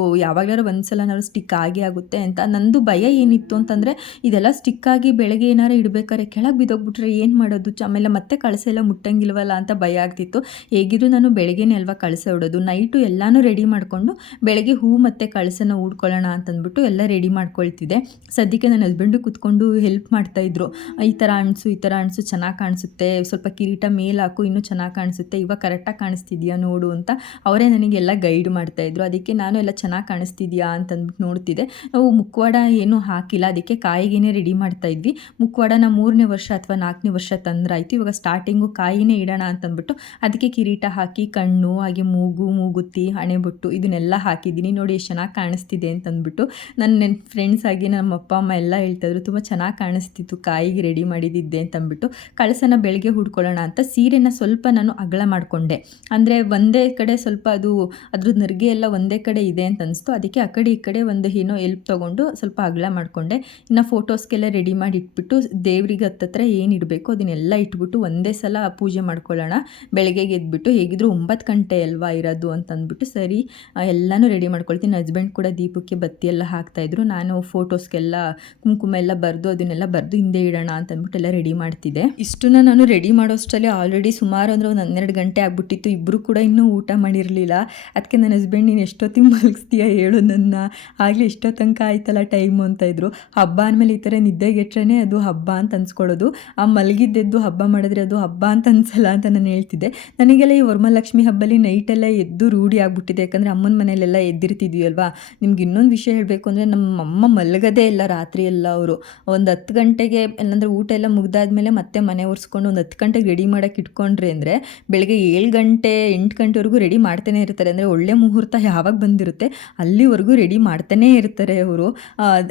ಯಾವಾಗಲಾರು ಒಂದು ನಾವು ಸ್ಟಿಕ್ ಆಗೇ ಆಗುತ್ತೆ ಅಂತ ನಂದು ಭಯ ಏನಿತ್ತು ಅಂತಂದರೆ, ಇದೆಲ್ಲ ಸ್ಟಿಕ್ ಆಗಿ ಬೆಳಗ್ಗೆ ಏನಾರು ಇಡಬೇಕಾದ್ರೆ ಕೆಳಗೆ ಬಿದ್ದೋಗ್ಬಿಟ್ರೆ ಏನು ಮಾಡೋದು? ಆಮೇಲೆ ಮತ್ತೆ ಕಳಸ ಎಲ್ಲ ಮುಟ್ಟಂಗಿಲ್ವಲ್ಲ ಅಂತ ಭಯ ಆಗ್ತಿತ್ತು. ಹೇಗಿದ್ರು ನಾನು ಬೆಳಗ್ಗೆನೇ ಅಲ್ವಾ ಕಳಸ ಹೊಡೋದು. ನೈಟು ಎಲ್ಲನೂ ರೆಡಿ ಮಾಡಿಕೊಂಡು ಬೆಳಗ್ಗೆ ಹೂ ಮತ್ತು ಕಳಸನ ಊಡ್ಕೊಳ್ಳೋಣ ಅಂತಂದ್ಬಿಟ್ಟು ಎಲ್ಲ ರೆಡಿ ಮಾಡ್ಕೊಳ್ತಿದ್ದೆ. ಸದ್ಯಕ್ಕೆ ನನ್ನ ಹಸ್ಬೆಂಡು ಕೂತ್ಕೊಂಡು ಹೆಲ್ಪ್ ಮಾಡ್ತಾಯಿದ್ರು ಈ ಥರ ಅಣಸು ಈ ಥರ ಅಣಸು ಚೆನ್ನಾಗಿ ಕಾಣಿಸುತ್ತೆ. ಸ್ವಲ್ಪ ಕಿರೀಟ ಮೇಲೆ ಹಾಕು, ಇನ್ನೂ ಚೆನ್ನಾಗಿ ಕಾಣಿಸುತ್ತೆ. ಇವಾಗ ಕರೆಕ್ಟಾಗಿ ಕಾಣಿಸ್ತಿದ್ಯಾ ನೋಡು ಅಂತ ಅವರೇ ನನಗೆಲ್ಲ ಗೈಡ್ ಮಾಡ್ತಾಯಿದ್ರು ಅದಕ್ಕೆ ನಾನು ಎಲ್ಲ ಚೆನ್ನಾಗಿ ಕಾಣಿಸ್ತಿದ್ಯಾ ಅಂತಂದ್ಬಿಟ್ಟು ನೋಡ್ತಿದ್ದೆ ನಾವು ಮುಖವಾಡ ಏನೂ ಹಾಕಿಲ್ಲ, ಅದಕ್ಕೆ ಕಾಯಿಗೆನೇ ರೆಡಿ ಮಾಡ್ತಾ ಇದ್ವಿ. ಮುಖವಾಡ ನಾ ಮೂರನೇ ವರ್ಷ ಅಥವಾ ನಾಲ್ಕನೇ ವರ್ಷ ತಂದ್ರಾಯ್ತು. ಇವಾಗ ಸ್ಟಾರ್ಟಿಂಗು ಕಾಯಿನೇ ಇಡೋಣ ಅಂತಂದ್ಬಿಟ್ಟು ಅದಕ್ಕೆ ಕಿರೀಟ ಹಾಕಿ, ಕಣ್ಣು, ಹಾಗೆ ಮೂಗು, ಮೂಗುತ್ತಿ, ಹಣೆಬೊಟ್ಟು ಇದನ್ನೆಲ್ಲ ಹಾಕಿದ್ದೀನಿ. ನೋಡಿ ಎಷ್ಟು ಚೆನ್ನಾಗಿ ಕಾಣಿಸ್ತಿದೆ ಅಂತಂದ್ಬಿಟ್ಟು ನನ್ನ ಫ್ರೆಂಡ್ಸ್ ಆಗಿ ನಮ್ಮ ಅಪ್ಪ, ಅಮ್ಮ ಎಲ್ಲ ಹೇಳ್ತಾಯಿದ್ರು, ತುಂಬ ಚೆನ್ನಾಗಿ ಕಾಣಿಸ್ತಿತ್ತು, ಕಾಯಿಗೆ ರೆಡಿ ಮಾಡಿದ್ದೆ ಅಂತಂದ್ಬಿಟ್ಟು ಕಳಸನ ಬೆಳಗ್ಗೆ ಹುಡ್ಕೊಳ್ಳೋಣ ಅಂತ ಸೀರೆನ ಸ್ವಲ್ಪ ನಾನು ಅಗಳ ಮಾಡಿಕೊಂಡೆ. ಅಂದರೆ ಒಂದೇ ಕಡೆ ಸ್ವಲ್ಪ ಅದು ಅದ್ರ ನರ್ಗೆ ಎಲ್ಲ ಒಂದೇ ಕಡೆ ಇದೆ ಅಂತ ಅನಿಸ್ತು. ಅದಕ್ಕೆ ಆ ಕಡೆ ಈ ಕಡೆ ಒಂದು ಏನೋ ಎಲ್ಪ್ ತೊಗೊಂಡು ಸ್ವಲ್ಪ ಅಗಲ ಮಾಡಿಕೊಂಡೆ. ಇನ್ನು ಫೋಟೋಸ್ಗೆಲ್ಲ ರೆಡಿ ಮಾಡಿ ಇಟ್ಬಿಟ್ಟು ದೇವ್ರಿಗೆ ಹತ್ತತ್ರ ಏನು ಇಡಬೇಕು ಅದನ್ನೆಲ್ಲ ಇಟ್ಬಿಟ್ಟು ಒಂದೇ ಸಲ ಪೂಜೆ ಮಾಡ್ಕೊಳ್ಳೋಣ. ಬೆಳಗ್ಗೆಗೆ ಎದ್ಬಿಟ್ಟು ಹೇಗಿದ್ರು ಒಂಬತ್ತು ಗಂಟೆ ಅಲ್ವಾ ಇರೋದು ಅಂತಂದ್ಬಿಟ್ಟು ಸರಿ ಎಲ್ಲನೂ ರೆಡಿ ಮಾಡ್ಕೊಳ್ತೀನಿ. ಹಸ್ಬೆಂಡ್ ಕೂಡ ದೀಪಕ್ಕೆ ಬತ್ತಿ ಎಲ್ಲ ಹಾಕ್ತಾಯಿದ್ರು ನಾನು ಫೋಟೋಸ್ಗೆಲ್ಲ ಕುಂಕುಮ ಎಲ್ಲ ಬರೆದು ಅದನ್ನೆಲ್ಲ ಬರೆದು ಹಿಂದೆ ಇಡೋಣ ಅಂತಂದ್ಬಿಟ್ಟು ಎಲ್ಲ ರೆಡಿ ಮಾಡ್ತಿದ್ದೆ. ಇಷ್ಟನ್ನ ನಾನು ರೆಡಿ ಮಾಡೋಷ್ಟರಲ್ಲಿ ಆಲ್ರೆಡಿ ಸುಮಾರು ಅಂದರೆ ಒಂದು ಹನ್ನೆರಡು ಗಂಟೆ ಆಗ್ಬಿಟ್ಟಿತ್ತು. ಇಬ್ಬರು ಕೂಡ ಇನ್ನೂ ಊಟ ಮಾಡಿರಲಿಲ್ಲ. ಅದಕ್ಕೆ ನನ್ನ ಹಸ್ಬೆಂಡ್ ನೀನು ಎಷ್ಟೊತ್ತಿಗೆ ಮಲಗಿಸ್ತೀಯ ಹೇಳು. ನನ್ನ ಆಗಲಿ ಇಷ್ಟೋ ತನಕ ಆಯ್ತಲ್ಲ ಟೈಮು ಅಂತ ಇದ್ರು. ಹಬ್ಬ ಅಂದಮೇಲೆ ಈ ಥರ ನಿದ್ದೆಗೆಟ್ರೇ ಅದು ಹಬ್ಬ ಅಂತ ಅನ್ಸ್ಕೊಳ್ಳೋದು. ಆ ಮಲಗಿದ್ದೆದ್ದು ಹಬ್ಬ ಮಾಡಿದ್ರೆ ಅದು ಹಬ್ಬ ಅಂತ ಅನ್ಸಲ್ಲ ಅಂತ ನಾನು ಹೇಳ್ತಿದ್ದೆ. ನನಗೆಲ್ಲ ಈ ವರ್ಮಲಕ್ಷ್ಮಿ ಹಬ್ಬಲ್ಲಿ ನೈಟೆಲ್ಲ ಎದ್ದು ರೂಢಿ ಆಗಿಬಿಟ್ಟಿದೆ. ಯಾಕಂದರೆ ಅಮ್ಮನ ಮನೆಯಲ್ಲೆಲ್ಲ ಎದ್ದಿರ್ತಿದ್ವಿ ಅಲ್ವಾ ನಿಮ್ಗೆ ಇನ್ನೊಂದು ವಿಷಯ ಹೇಳಬೇಕು ಅಂದರೆ ನಮ್ಮ ಅಮ್ಮ ಮಲಗದೇ ಇಲ್ಲ ರಾತ್ರಿ ಎಲ್ಲ ಅವರು. ಒಂದು ಹತ್ತು ಗಂಟೆಗೆ ಎಲ್ಲಂದ್ರೆ ಊಟ ಎಲ್ಲ ಮುಗ್ದಾದ್ಮೇಲೆ ಮತ್ತೆ ಮನೆ ಒರೆಸ್ಕೊಂಡು ಒಂದು ಹತ್ತು ಗಂಟೆಗೆ ರೆಡಿ ಮಾಡೋಕೆ ಇಟ್ಕೊಂಡ್ರೆ ಅಂದರೆ ಬೆಳಗ್ಗೆ ಏಳು ಗಂಟೆ ಎಂಟು ಗಂಟೆವರೆಗೂ ರೆಡಿ ಮಾಡ್ತಾನೆ ಇರ್ತಾರೆ. ಅಂದರೆ ಒಳ್ಳೆ ಮುಹೂರ್ತ ಯಾವಾಗ ಬಂದಿರುತ್ತೆ? ಅಲ್ಲಿವರೆಗೂ ರೆಡಿ ಮಾಡ್ತಾನೆ ಇರ್ತಾರೆ ಅವರು.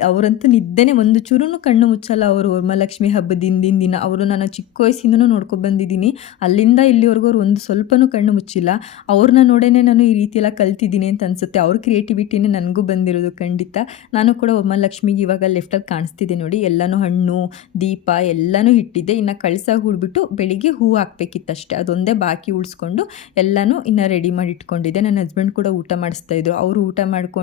ಅವರಂತೂ ನಿದ್ದೆನೇ ಒಂದು ಚೂರು ಕಣ್ಣು ಮುಚ್ಚಲ್ಲ ಅವರು. ವರಮಹಾಲಕ್ಷ್ಮಿ ಹಬ್ಬದ ಹಿಂದಿನ ದಿನ ಅವರು ನಾನು ಚಿಕ್ಕ ವಯಸ್ಸಿಂದನೂ ನೋಡ್ಕೊಂಡು ಬಂದಿದ್ದೀನಿ ಅಲ್ಲಿಂದ ಇಲ್ಲಿವರೆಗೂ ಅವ್ರು ಒಂದು ಸ್ವಲ್ಪನೂ ಕಣ್ಣು ಮುಚ್ಚಿಲ್ಲ. ಅವ್ರನ್ನ ನೋಡೇ ನಾನು ಈ ರೀತಿ ಎಲ್ಲ ಕಲ್ತಿದ್ದೀನಿ ಅಂತ ಅನಿಸುತ್ತೆ. ಅವ್ರ ಕ್ರಿಯೇಟಿವಿಟಿನೇ ನನಗೂ ಬಂದಿರೋದು ಖಂಡಿತ. ನಾನು ಕೂಡ ವರಮಹಾಲಕ್ಷ್ಮಿಗೆ ಇವಾಗ ಲೆಫ್ಟಲ್ಲಿ ಕಾಣಿಸ್ತಿದೆ ನೋಡಿ. ಎಲ್ಲನೂ ಹಣ್ಣು, ದೀಪ ಎಲ್ಲನೂ ಇಟ್ಟಿದ್ದೆ. ಇನ್ನು ಕಳಸ ಹೂಡ್ಬಿಟ್ಟು ಬೆಳಿಗ್ಗೆ ಹೂ ಹಾಕ್ಬೇಕಿತ್ತಷ್ಟೇ. ಅದೊಂದೇ ಬಾಕಿ ಉಳಿಸ್ಕೊಂಡು ಎಲ್ಲನೂ ಇನ್ನು ರೆಡಿ ಮಾಡಿ ಇಟ್ಕೊಂಡಿದ್ದೆ ನನ್ನ ಹಸ್ಬೆಂಡ್ ಕೂಡ ಊಟ ಮಾಡಿಸ್ತಾ ಇದ್ರು. ಅವರು ಊಟ ಮಾಡಿಕೊಂಡು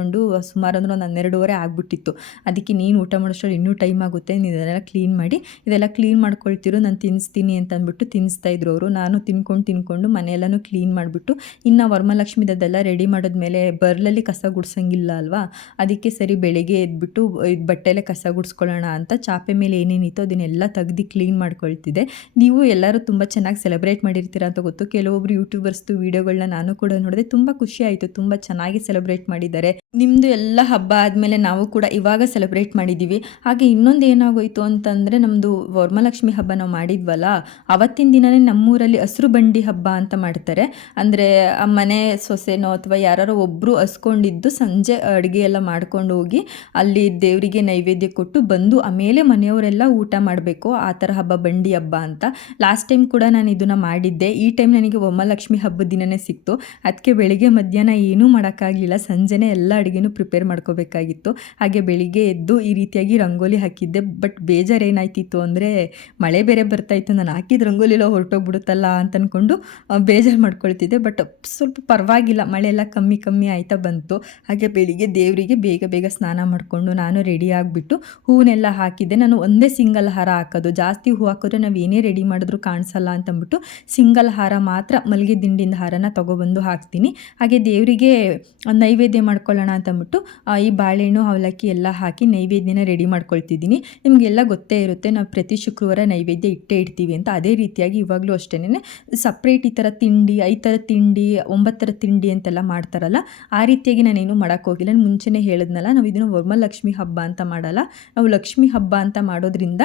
ಸುಮಾರು ಅಂದ್ರೆ ಒಂದು ಹನ್ನೆರಡುವರೆ ಆಗಿಬಿಟ್ಟಿತ್ತು. ಅದಕ್ಕೆ ನೀನು ಊಟ ಮಾಡೋಷ್ಟರಲ್ಲಿ ಇನ್ನೂ ಟೈಮ್ ಆಗುತ್ತೆ, ನೀನು ಇದೆಲ್ಲ ಕ್ಲೀನ್ ಮಾಡಿ, ಇದೆಲ್ಲ ಕ್ಲೀನ್ ಮಾಡ್ಕೊಳ್ತಿರೋ, ನಾನು ತಿನ್ನಿಸ್ತೀನಿ ಅಂತ ಅಂದ್ಬಿಟ್ಟು ತಿನ್ನಿಸ್ತಾ ಇದ್ರು ಅವರು. ನಾನು ತಿನ್ಕೊಂಡು ತಿನ್ಕೊಂಡು ಮನೆಯೆಲ್ಲನೂ ಕ್ಲೀನ್ ಮಾಡಿಬಿಟ್ಟು, ಇನ್ನು ವರಮಹಾಲಕ್ಷ್ಮಿದೆಲ್ಲ ರೆಡಿ ಮಾಡಿದ್ಮೇಲೆ ಬರ್ಲಲ್ಲಿ ಕಸ ಗುಡ್ಸಂಗಿಲ್ಲ ಅಲ್ವಾ? ಅದಕ್ಕೆ ಸರಿ ಬೆಳಗ್ಗೆ ಎದ್ಬಿಟ್ಟು ಇದು ಬಟ್ಟೆಲೆ ಕಸ ಗುಡಿಸ್ಕೊಳ್ಳೋಣ ಅಂತ ಚಾಪೆ ಮೇಲೆ ಏನೇನಿತ್ತು ಅದನ್ನೆಲ್ಲ ತೆಗ್ದು ಕ್ಲೀನ್ ಮಾಡ್ಕೊಳ್ತಿದ್ದೆ. ನೀವು ಎಲ್ಲರೂ ತುಂಬ ಚೆನ್ನಾಗಿ ಸೆಲೆಬ್ರೇಟ್ ಮಾಡಿರ್ತೀರ ಅಂತ ಗೊತ್ತು. ಕೆಲವೊಬ್ರು ಯೂಟ್ಯೂಬರ್ಸ್ದು ವೀಡಿಯೋಗಳನ್ನ ನಾನು ಕೂಡ ನೋಡಿದೆ. ತುಂಬ ಖುಷಿ ಆಯಿತು. ತುಂಬ ಚೆನ್ನಾಗಿ ಸೆಲೆಬ್ರೇಟ್ ಮಾಡಿದ್ದಾರೆ. ನಿಮ್ಮದು ಎಲ್ಲ ಹಬ್ಬ ಆದಮೇಲೆ ನಾವು ಕೂಡ ಇವಾಗ ಸೆಲೆಬ್ರೇಟ್ ಮಾಡಿದ್ದೀವಿ ಹಾಗೆ ಇನ್ನೊಂದು ಏನಾಗೋಯಿತು ಅಂತಂದರೆ ನಮ್ಮದು ವರಮಹಾಲಕ್ಷ್ಮಿ ಹಬ್ಬ ನಾವು ಮಾಡಿದ್ವಲ್ಲ, ಅವತ್ತಿನ ದಿನವೇ ನಮ್ಮೂರಲ್ಲಿ ಹಸಿರು ಬಂಡಿ ಹಬ್ಬ ಅಂತ ಮಾಡ್ತಾರೆ. ಅಂದರೆ ಆ ಮನೆ ಸೊಸೆನೋ ಅಥವಾ ಯಾರೋ ಒಬ್ಬರು ಹಸ್ಕೊಂಡಿದ್ದು ಸಂಜೆ ಅಡುಗೆ ಎಲ್ಲ ಮಾಡ್ಕೊಂಡು ಹೋಗಿ ಅಲ್ಲಿ ದೇವರಿಗೆ ನೈವೇದ್ಯ ಕೊಟ್ಟು ಬಂದು ಆಮೇಲೆ ಮನೆಯವರೆಲ್ಲ ಊಟ ಮಾಡಬೇಕು, ಆ ಥರ ಹಬ್ಬ ಬಂಡಿ ಹಬ್ಬ ಅಂತ. ಲಾಸ್ಟ್ ಟೈಮ್ ಕೂಡ ನಾನು ಇದನ್ನು ಮಾಡಿದ್ದೆ. ಈ ಟೈಮ್ ನನಗೆ ವರಮಹಾಲಕ್ಷ್ಮಿ ಹಬ್ಬದ ದಿನವೇ ಸಿಕ್ತು. ಅದಕ್ಕೆ ಬೆಳಿಗ್ಗೆ ಮಧ್ಯಾಹ್ನ ಏನೂ ಮಾಡೋಕ್ಕಾಗಲಿಲ್ಲ. ಸಂಜೆನೇ ಎಲ್ಲ ಅಡುಗೆನೂ ಪ್ರಿಪೇರ್ ಮಾಡ್ಕೋಬೇಕಾಗಿತ್ತು. ಹಾಗೆ ಬೆಳಿಗ್ಗೆ ಎದ್ದು ಈ ರೀತಿಯಾಗಿ ರಂಗೋಲಿ ಹಾಕಿದ್ದೆ. ಬಟ್ ಬೇಜಾರು ಏನಾಯ್ತಿತ್ತು ಅಂದರೆ, ಮಳೆ ಬೇರೆ ಬರ್ತಾಯಿತ್ತು. ನಾನು ಹಾಕಿದ ರಂಗೋಲಿಲ್ಲ ಹೊರಟೋಗ್ಬಿಡುತ್ತಲ್ಲ ಅಂತ ಅಂದ್ಕೊಂಡು ಬೇಜಾರು ಮಾಡ್ಕೊಳ್ತಿದ್ದೆ. ಬಟ್ ಸ್ವಲ್ಪ ಪರವಾಗಿಲ್ಲ. ಮಳೆ ಎಲ್ಲ ಕಮ್ಮಿ ಕಮ್ಮಿ ಆಯ್ತಾ ಬಂತು. ಹಾಗೆ ಬೆಳಿಗ್ಗೆ ದೇವರಿಗೆ ಬೇಗ ಬೇಗ ಸ್ನಾನ ಮಾಡಿಕೊಂಡು ನಾನು ರೆಡಿ ಆಗಿಬಿಟ್ಟು ಹೂವನ್ನೆಲ್ಲ ಹಾಕಿದ್ದೆ. ನಾನು ಒಂದೇ ಸಿಂಗಲ್ ಹಾರ ಹಾಕೋದು. ಜಾಸ್ತಿ ಹೂ ಹಾಕಿದ್ರೆ ನಾವು ಏನೇ ರೆಡಿ ಮಾಡಿದ್ರು ಕಾಣಿಸಲ್ಲ ಅಂತಂದ್ಬಿಟ್ಟು ಸಿಂಗಲ್ ಹಾರ ಮಾತ್ರ ಮಲ್ಲಿಗೆ ದಿಂಡಿನ ಹಾರನ ತೊಗೊಬಂದು ಹಾಕ್ತೀನಿ. ಹಾಗೆ ದೇವರಿಗೆ ನೈವೇದ್ಯ ಮಾಡ್ಕೊಳ್ಳೋಣ ಅಂತಂದ್ಬಿಟ್ಟು ಆ, ಈ ಬಾಳೆಹಣ್ಣು ಅವಲಕ್ಕಿ ಎಲ್ಲ ಹಾಕಿ ನೈವೇದ್ಯನ ರೆಡಿ ಮಾಡ್ಕೊಳ್ತಿದ್ದೀನಿ. ನಿಮಗೆಲ್ಲ ಗೊತ್ತೇ ಇರುತ್ತೆ ನಾವು ಪ್ರತಿ ಶುಕ್ರವಾರ ನೈವೇದ್ಯ ಇಟ್ಟೇ ಇಡ್ತೀವಿ ಅಂತ. ಅದೇ ರೀತಿಯಾಗಿ ಇವಾಗಲೂ ಅಷ್ಟೇ ಸಪ್ರೇಟ್ ಈ ಥರ ತಿಂಡಿ ಐದು ಥರ ತಿಂಡಿ ಒಂಬತ್ತರ ತಿಂಡಿ ಅಂತೆಲ್ಲ ಮಾಡ್ತಾರಲ್ಲ ಆ ರೀತಿಯಾಗಿ ನಾನೇನು ಮಾಡೋಕ್ಕೆ ಹೋಗಿಲ್ಲ. ನಾನು ಮುಂಚೆನೇ ಹೇಳಿದ್ನಲ್ಲ ನಾವು ಇದನ್ನು ವರಮಲಕ್ಷ್ಮಿ ಹಬ್ಬ ಅಂತ ಮಾಡಲ್ಲ. ನಾವು ಲಕ್ಷ್ಮಿ ಹಬ್ಬ ಅಂತ ಮಾಡೋದ್ರಿಂದ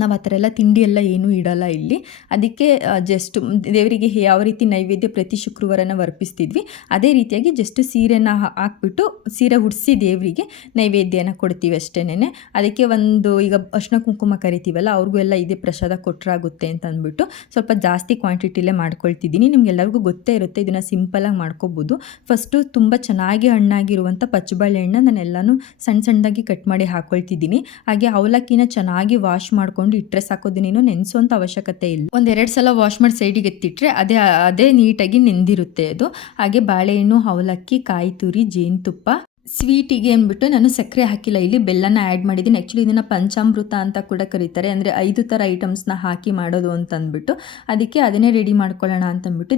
ನಾವು ಆ ಥರ ಎಲ್ಲ ತಿಂಡಿ ಎಲ್ಲ ಏನೂ ಇಡಲ್ಲ ಇಲ್ಲಿ. ಅದಕ್ಕೆ ಜಸ್ಟ್ ದೇವರಿಗೆ ಯಾವ ರೀತಿ ನೈವೇದ್ಯ ಪ್ರತಿ ಶುಕ್ರವಾರನ ವರ್ಪಿಸ್ತಿದ್ವಿ, ಅದೇ ರೀತಿಯಾಗಿ ಜಸ್ಟ್ ಸೀರೆನ ಹಾಕ್ಬಿಟ್ಟು ಸೀರೆ ಉಡಿಸಿ ದೇವರಿಗೆ ನೈವೇದ್ಯನ ಕೊಡ್ತೀವಿ ಅಷ್ಟೇನೆ ಅದಕ್ಕೆ ಒಂದು, ಈಗ ಅರ್ಶಿನ ಕುಂಕುಮ ಕರಿತೀವಲ್ಲ, ಅವ್ರಿಗೂ ಎಲ್ಲ ಇದೇ ಪ್ರಸಾದ ಕೊಟ್ಟರಾಗುತ್ತೆ ಅಂತ ಅಂದ್ಬಿಟ್ಟು ಸ್ವಲ್ಪ ಜಾಸ್ತಿ ಕ್ವಾಂಟಿಟಿಲೇ ಮಾಡ್ಕೊಳ್ತಿದ್ದೀನಿ. ನಿಮ್ಗೆಲ್ಲರಿಗೂ ಗೊತ್ತೇ ಇರುತ್ತೆ, ಇದನ್ನು ಸಿಂಪಲಾಗಿ ಮಾಡ್ಕೋಬೋದು. ಫಸ್ಟು ತುಂಬ ಚೆನ್ನಾಗಿ ಹಣ್ಣಾಗಿರುವಂಥ ಪಚ್ಚಬಾಳೆ ಹಣ್ಣು ನಾನು ಎಲ್ಲನೂ ಸಣ್ಣ ಸಣ್ಣದಾಗಿ ಕಟ್ ಮಾಡಿ ಹಾಕ್ಕೊಳ್ತಿದ್ದೀನಿ ಹಾಗೆ ಅವಲಕ್ಕಿನ ಚೆನ್ನಾಗಿ ವಾಶ್ ಮಾಡ್ಕೊಂಡು ಇಟ್ಟರೆ ಸಾಕೋದಿನೇನು ನೆನೆಸೋಂಥ ಅವಶ್ಯಕತೆ ಇಲ್ಲ. ಒಂದೆರಡು ಸಲ ವಾಶ್ ಮಾಡಿ ಸೈಡಿಗೆ ಎತ್ತಿಟ್ರೆ ಅದೇ ಅದೇ ನೀಟಾಗಿ ನೆಂದಿರುತ್ತೆ ಅದು. ಹಾಗೆ ಬಾಳೆಹಣ್ಣು, ಅವಲಕ್ಕಿ ಕಾಯಿ ತುರಿ ಜೇನುತುಪ್ಪ. ಸ್ವೀಟಿಗೆ ಅಂದ್ಬಿಟ್ಟು ನಾನು ಸಕ್ಕರೆ ಹಾಕಿಲ್ಲ. ಇಲ್ಲಿ ಬೆಲ್ಲನ ಆ್ಯಡ್ ಮಾಡಿದ್ದೀನಿ. ಆ್ಯಕ್ಚುಲಿ ಇದನ್ನು ಪಂಚಾಮೃತ ಅಂತ ಕೂಡ ಕರೀತಾರೆ. ಅಂದರೆ ಐದು ಥರ ಐಟಮ್ಸ್ನ ಹಾಕಿ ಮಾಡೋದು ಅಂತ ಅಂದ್ಬಿಟ್ಟು. ಅದಕ್ಕೆ ಅದನ್ನೇ ರೆಡಿ ಮಾಡ್ಕೊಳ್ಳೋಣ ಅಂತಂದ್ಬಿಟ್ಟು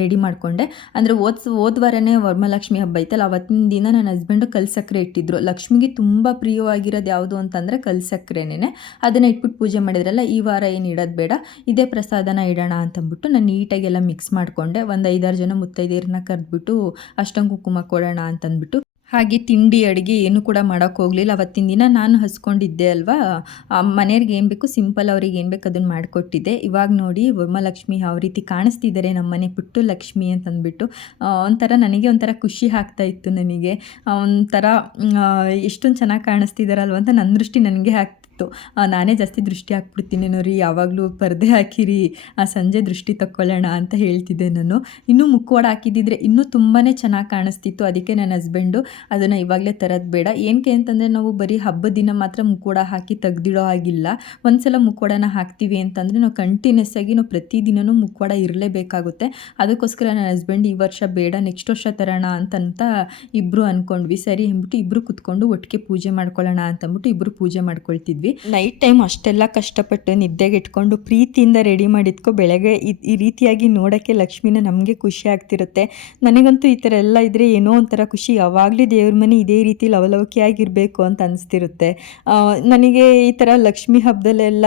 ರೆಡಿ ಮಾಡಿಕೊಂಡೆ. ಅಂದರೆ ಓದ್ ಹೋದ ವಾರನೇ ಹಬ್ಬ ಐತಲ್ಲ, ಅವತ್ತಿನ ದಿನ ನನ್ನ ಹಸ್ಬೆಂಡು ಕಲ್ ಸಕ್ಕರೆ ಇಟ್ಟಿದ್ರು. ಲಕ್ಷ್ಮಿಗೆ ತುಂಬ ಪ್ರಿಯವಾಗಿರೋದು ಯಾವುದು ಅಂತಂದರೆ ಕಲ್ ಸಕ್ಕರೆನೇ ಅದನ್ನು ಇಟ್ಬಿಟ್ಟು ಪೂಜೆ ಮಾಡಿದ್ರಲ್ಲ, ಈ ವಾರ ಏನು ಇಡೋದು ಬೇಡ. ಇದೇ ಪ್ರಸಾದನ ಇಡೋಣ ಅಂತಂದ್ಬಿಟ್ಟು ನಾನು ನೀಟಾಗೆಲ್ಲ ಮಿಕ್ಸ್ ಮಾಡಿಕೊಂಡೆ. ಒಂದು ಐದಾರು ಜನ ಮುತ್ತೈದೆಯರನ್ನ ಕರೆದ್ಬಿಟ್ಟು ಅಷ್ಟೊಂದು ಕುಂಕುಮ ಕೊಡೋಣ ಅಂತಂದ್ಬಿಟ್ಟು ಹಾಗೆ ತಿಂಡಿ, ಅಡುಗೆ ಏನು ಕೂಡ ಮಾಡೋಕ್ಕೆ ಹೋಗಲಿಲ್ಲ. ಅವತ್ತಿನ ದಿನ ನಾನು ಹಸ್ಕೊಂಡಿದ್ದೆ ಅಲ್ವಾ? ಮನೆಯವ್ರಿಗೆ ಏನು ಬೇಕು ಸಿಂಪಲ್ ಅವ್ರಿಗೆ ಏನು ಬೇಕು ಅದನ್ನು ಮಾಡಿಕೊಟ್ಟಿದ್ದೆ. ಇವಾಗ ನೋಡಿ ವರ್ಮಲಕ್ಷ್ಮಿ ಯಾವ ರೀತಿ ಕಾಣಿಸ್ತಿದ್ದಾರೆ ನಮ್ಮ ಮನೆ ಪುಟ್ಟು ಲಕ್ಷ್ಮಿ ಅಂತಂದ್ಬಿಟ್ಟು. ಒಂಥರ ನನಗೆ ಒಂಥರ ಖುಷಿ ಆಗ್ತಾ ಇತ್ತು ನನಗೆ. ಒಂಥರ ಎಷ್ಟೊಂದು ಚೆನ್ನಾಗಿ ಕಾಣಿಸ್ತಿದ್ದಾರಲ್ವ ಅಂತ ನನ್ನ ದೃಷ್ಟಿ ನನಗೆ ಆಗ್ತಿತ್ತು ಆ, ನಾನೇ ಜಾಸ್ತಿ ದೃಷ್ಟಿ ಹಾಕ್ಬಿಡ್ತೀನಿ ನೋರಿ ಯಾವಾಗಲೂ ಪರದೆ ಹಾಕಿರಿ ಆ, ಸಂಜೆ ದೃಷ್ಟಿ ತಕ್ಕೊಳ್ಳೋಣ ಅಂತ ಹೇಳ್ತಿದ್ದೆ ನಾನು. ಇನ್ನೂ ಮುಖವಾಡ ಹಾಕಿದ್ದಿದ್ರೆ ಇನ್ನೂ ತುಂಬಾ ಚೆನ್ನಾಗಿ ಕಾಣಿಸ್ತಿತ್ತು. ಅದಕ್ಕೆ ನನ್ನ ಹಸ್ಬೆಂಡು ಅದನ್ನು ಇವಾಗಲೇ ತರೋದು ಬೇಡ. ಏನಕ್ಕೆ ಅಂತಂದರೆ ನಾವು ಬರೀ ಹಬ್ಬದ ದಿನ ಮಾತ್ರ ಮುಕ್ಕೋಡ ಹಾಕಿ ತೆಗ್ದಿಡೋ ಹಾಗಿಲ್ಲ. ಒಂದ್ಸಲ ಮುಕ್ಕೋಡನ ಹಾಕ್ತೀವಿ ಅಂತಂದರೆ ನಾವು ಕಂಟಿನ್ಯೂಸ್ ಆಗಿ ನಾವು ಪ್ರತಿದಿನವೂ ಮುಖವಾಡ ಇರಲೇಬೇಕಾಗುತ್ತೆ. ಅದಕ್ಕೋಸ್ಕರ ನನ್ನ ಹಸ್ಬೆಂಡ್ ಈ ವರ್ಷ ಬೇಡ ನೆಕ್ಸ್ಟ್ ವರ್ಷ ತರೋಣ ಅಂತಂತ ಇಬ್ಬರು ಅಂದ್ಕೊಂಡ್ವಿ ಸರಿ ಅಂದ್ಬಿಟ್ಟು ಇಬ್ಬರು ಕುತ್ಕೊಂಡು ಒಟ್ಟಿಗೆ ಪೂಜೆ ಮಾಡ್ಕೊಳ್ಳೋಣ ಅಂತಂದ್ಬಿಟ್ಟು ಇಬ್ಬರು ಪೂಜೆ ಮಾಡ್ಕೊಳ್ತಿದ್ವಿ. ನೈಟ್ ಟೈಮ್ ಅಷ್ಟೆಲ್ಲ ಕಷ್ಟಪಟ್ಟು ನಿದ್ದೆಗೆ ಇಟ್ಕೊಂಡು ಪ್ರೀತಿಯಿಂದ ರೆಡಿ ಮಾಡಿದ್ಕೋ ಬೆಳಗ್ಗೆ ಈ- ರೀತಿಯಾಗಿ ನೋಡೋಕ್ಕೆ ಲಕ್ಷ್ಮಿನ ನಮಗೆ ಖುಷಿ ಆಗ್ತಿರುತ್ತೆ. ನನಗಂತೂ ಈ ಥರ ಎಲ್ಲ ಇದ್ದರೆ ಏನೋ ಒಂಥರ ಖುಷಿ. ಯಾವಾಗಲೂ ದೇವ್ರ ಮನೆ ಇದೇ ರೀತಿ ಲವಲವಿಕೆಯಾಗಿರಬೇಕು ಅಂತ ಅನಿಸ್ತಿರುತ್ತೆ. ನನಗೆ ಈ ಥರ ಲಕ್ಷ್ಮಿ ಹಬ್ಬದಲ್ಲೆಲ್ಲ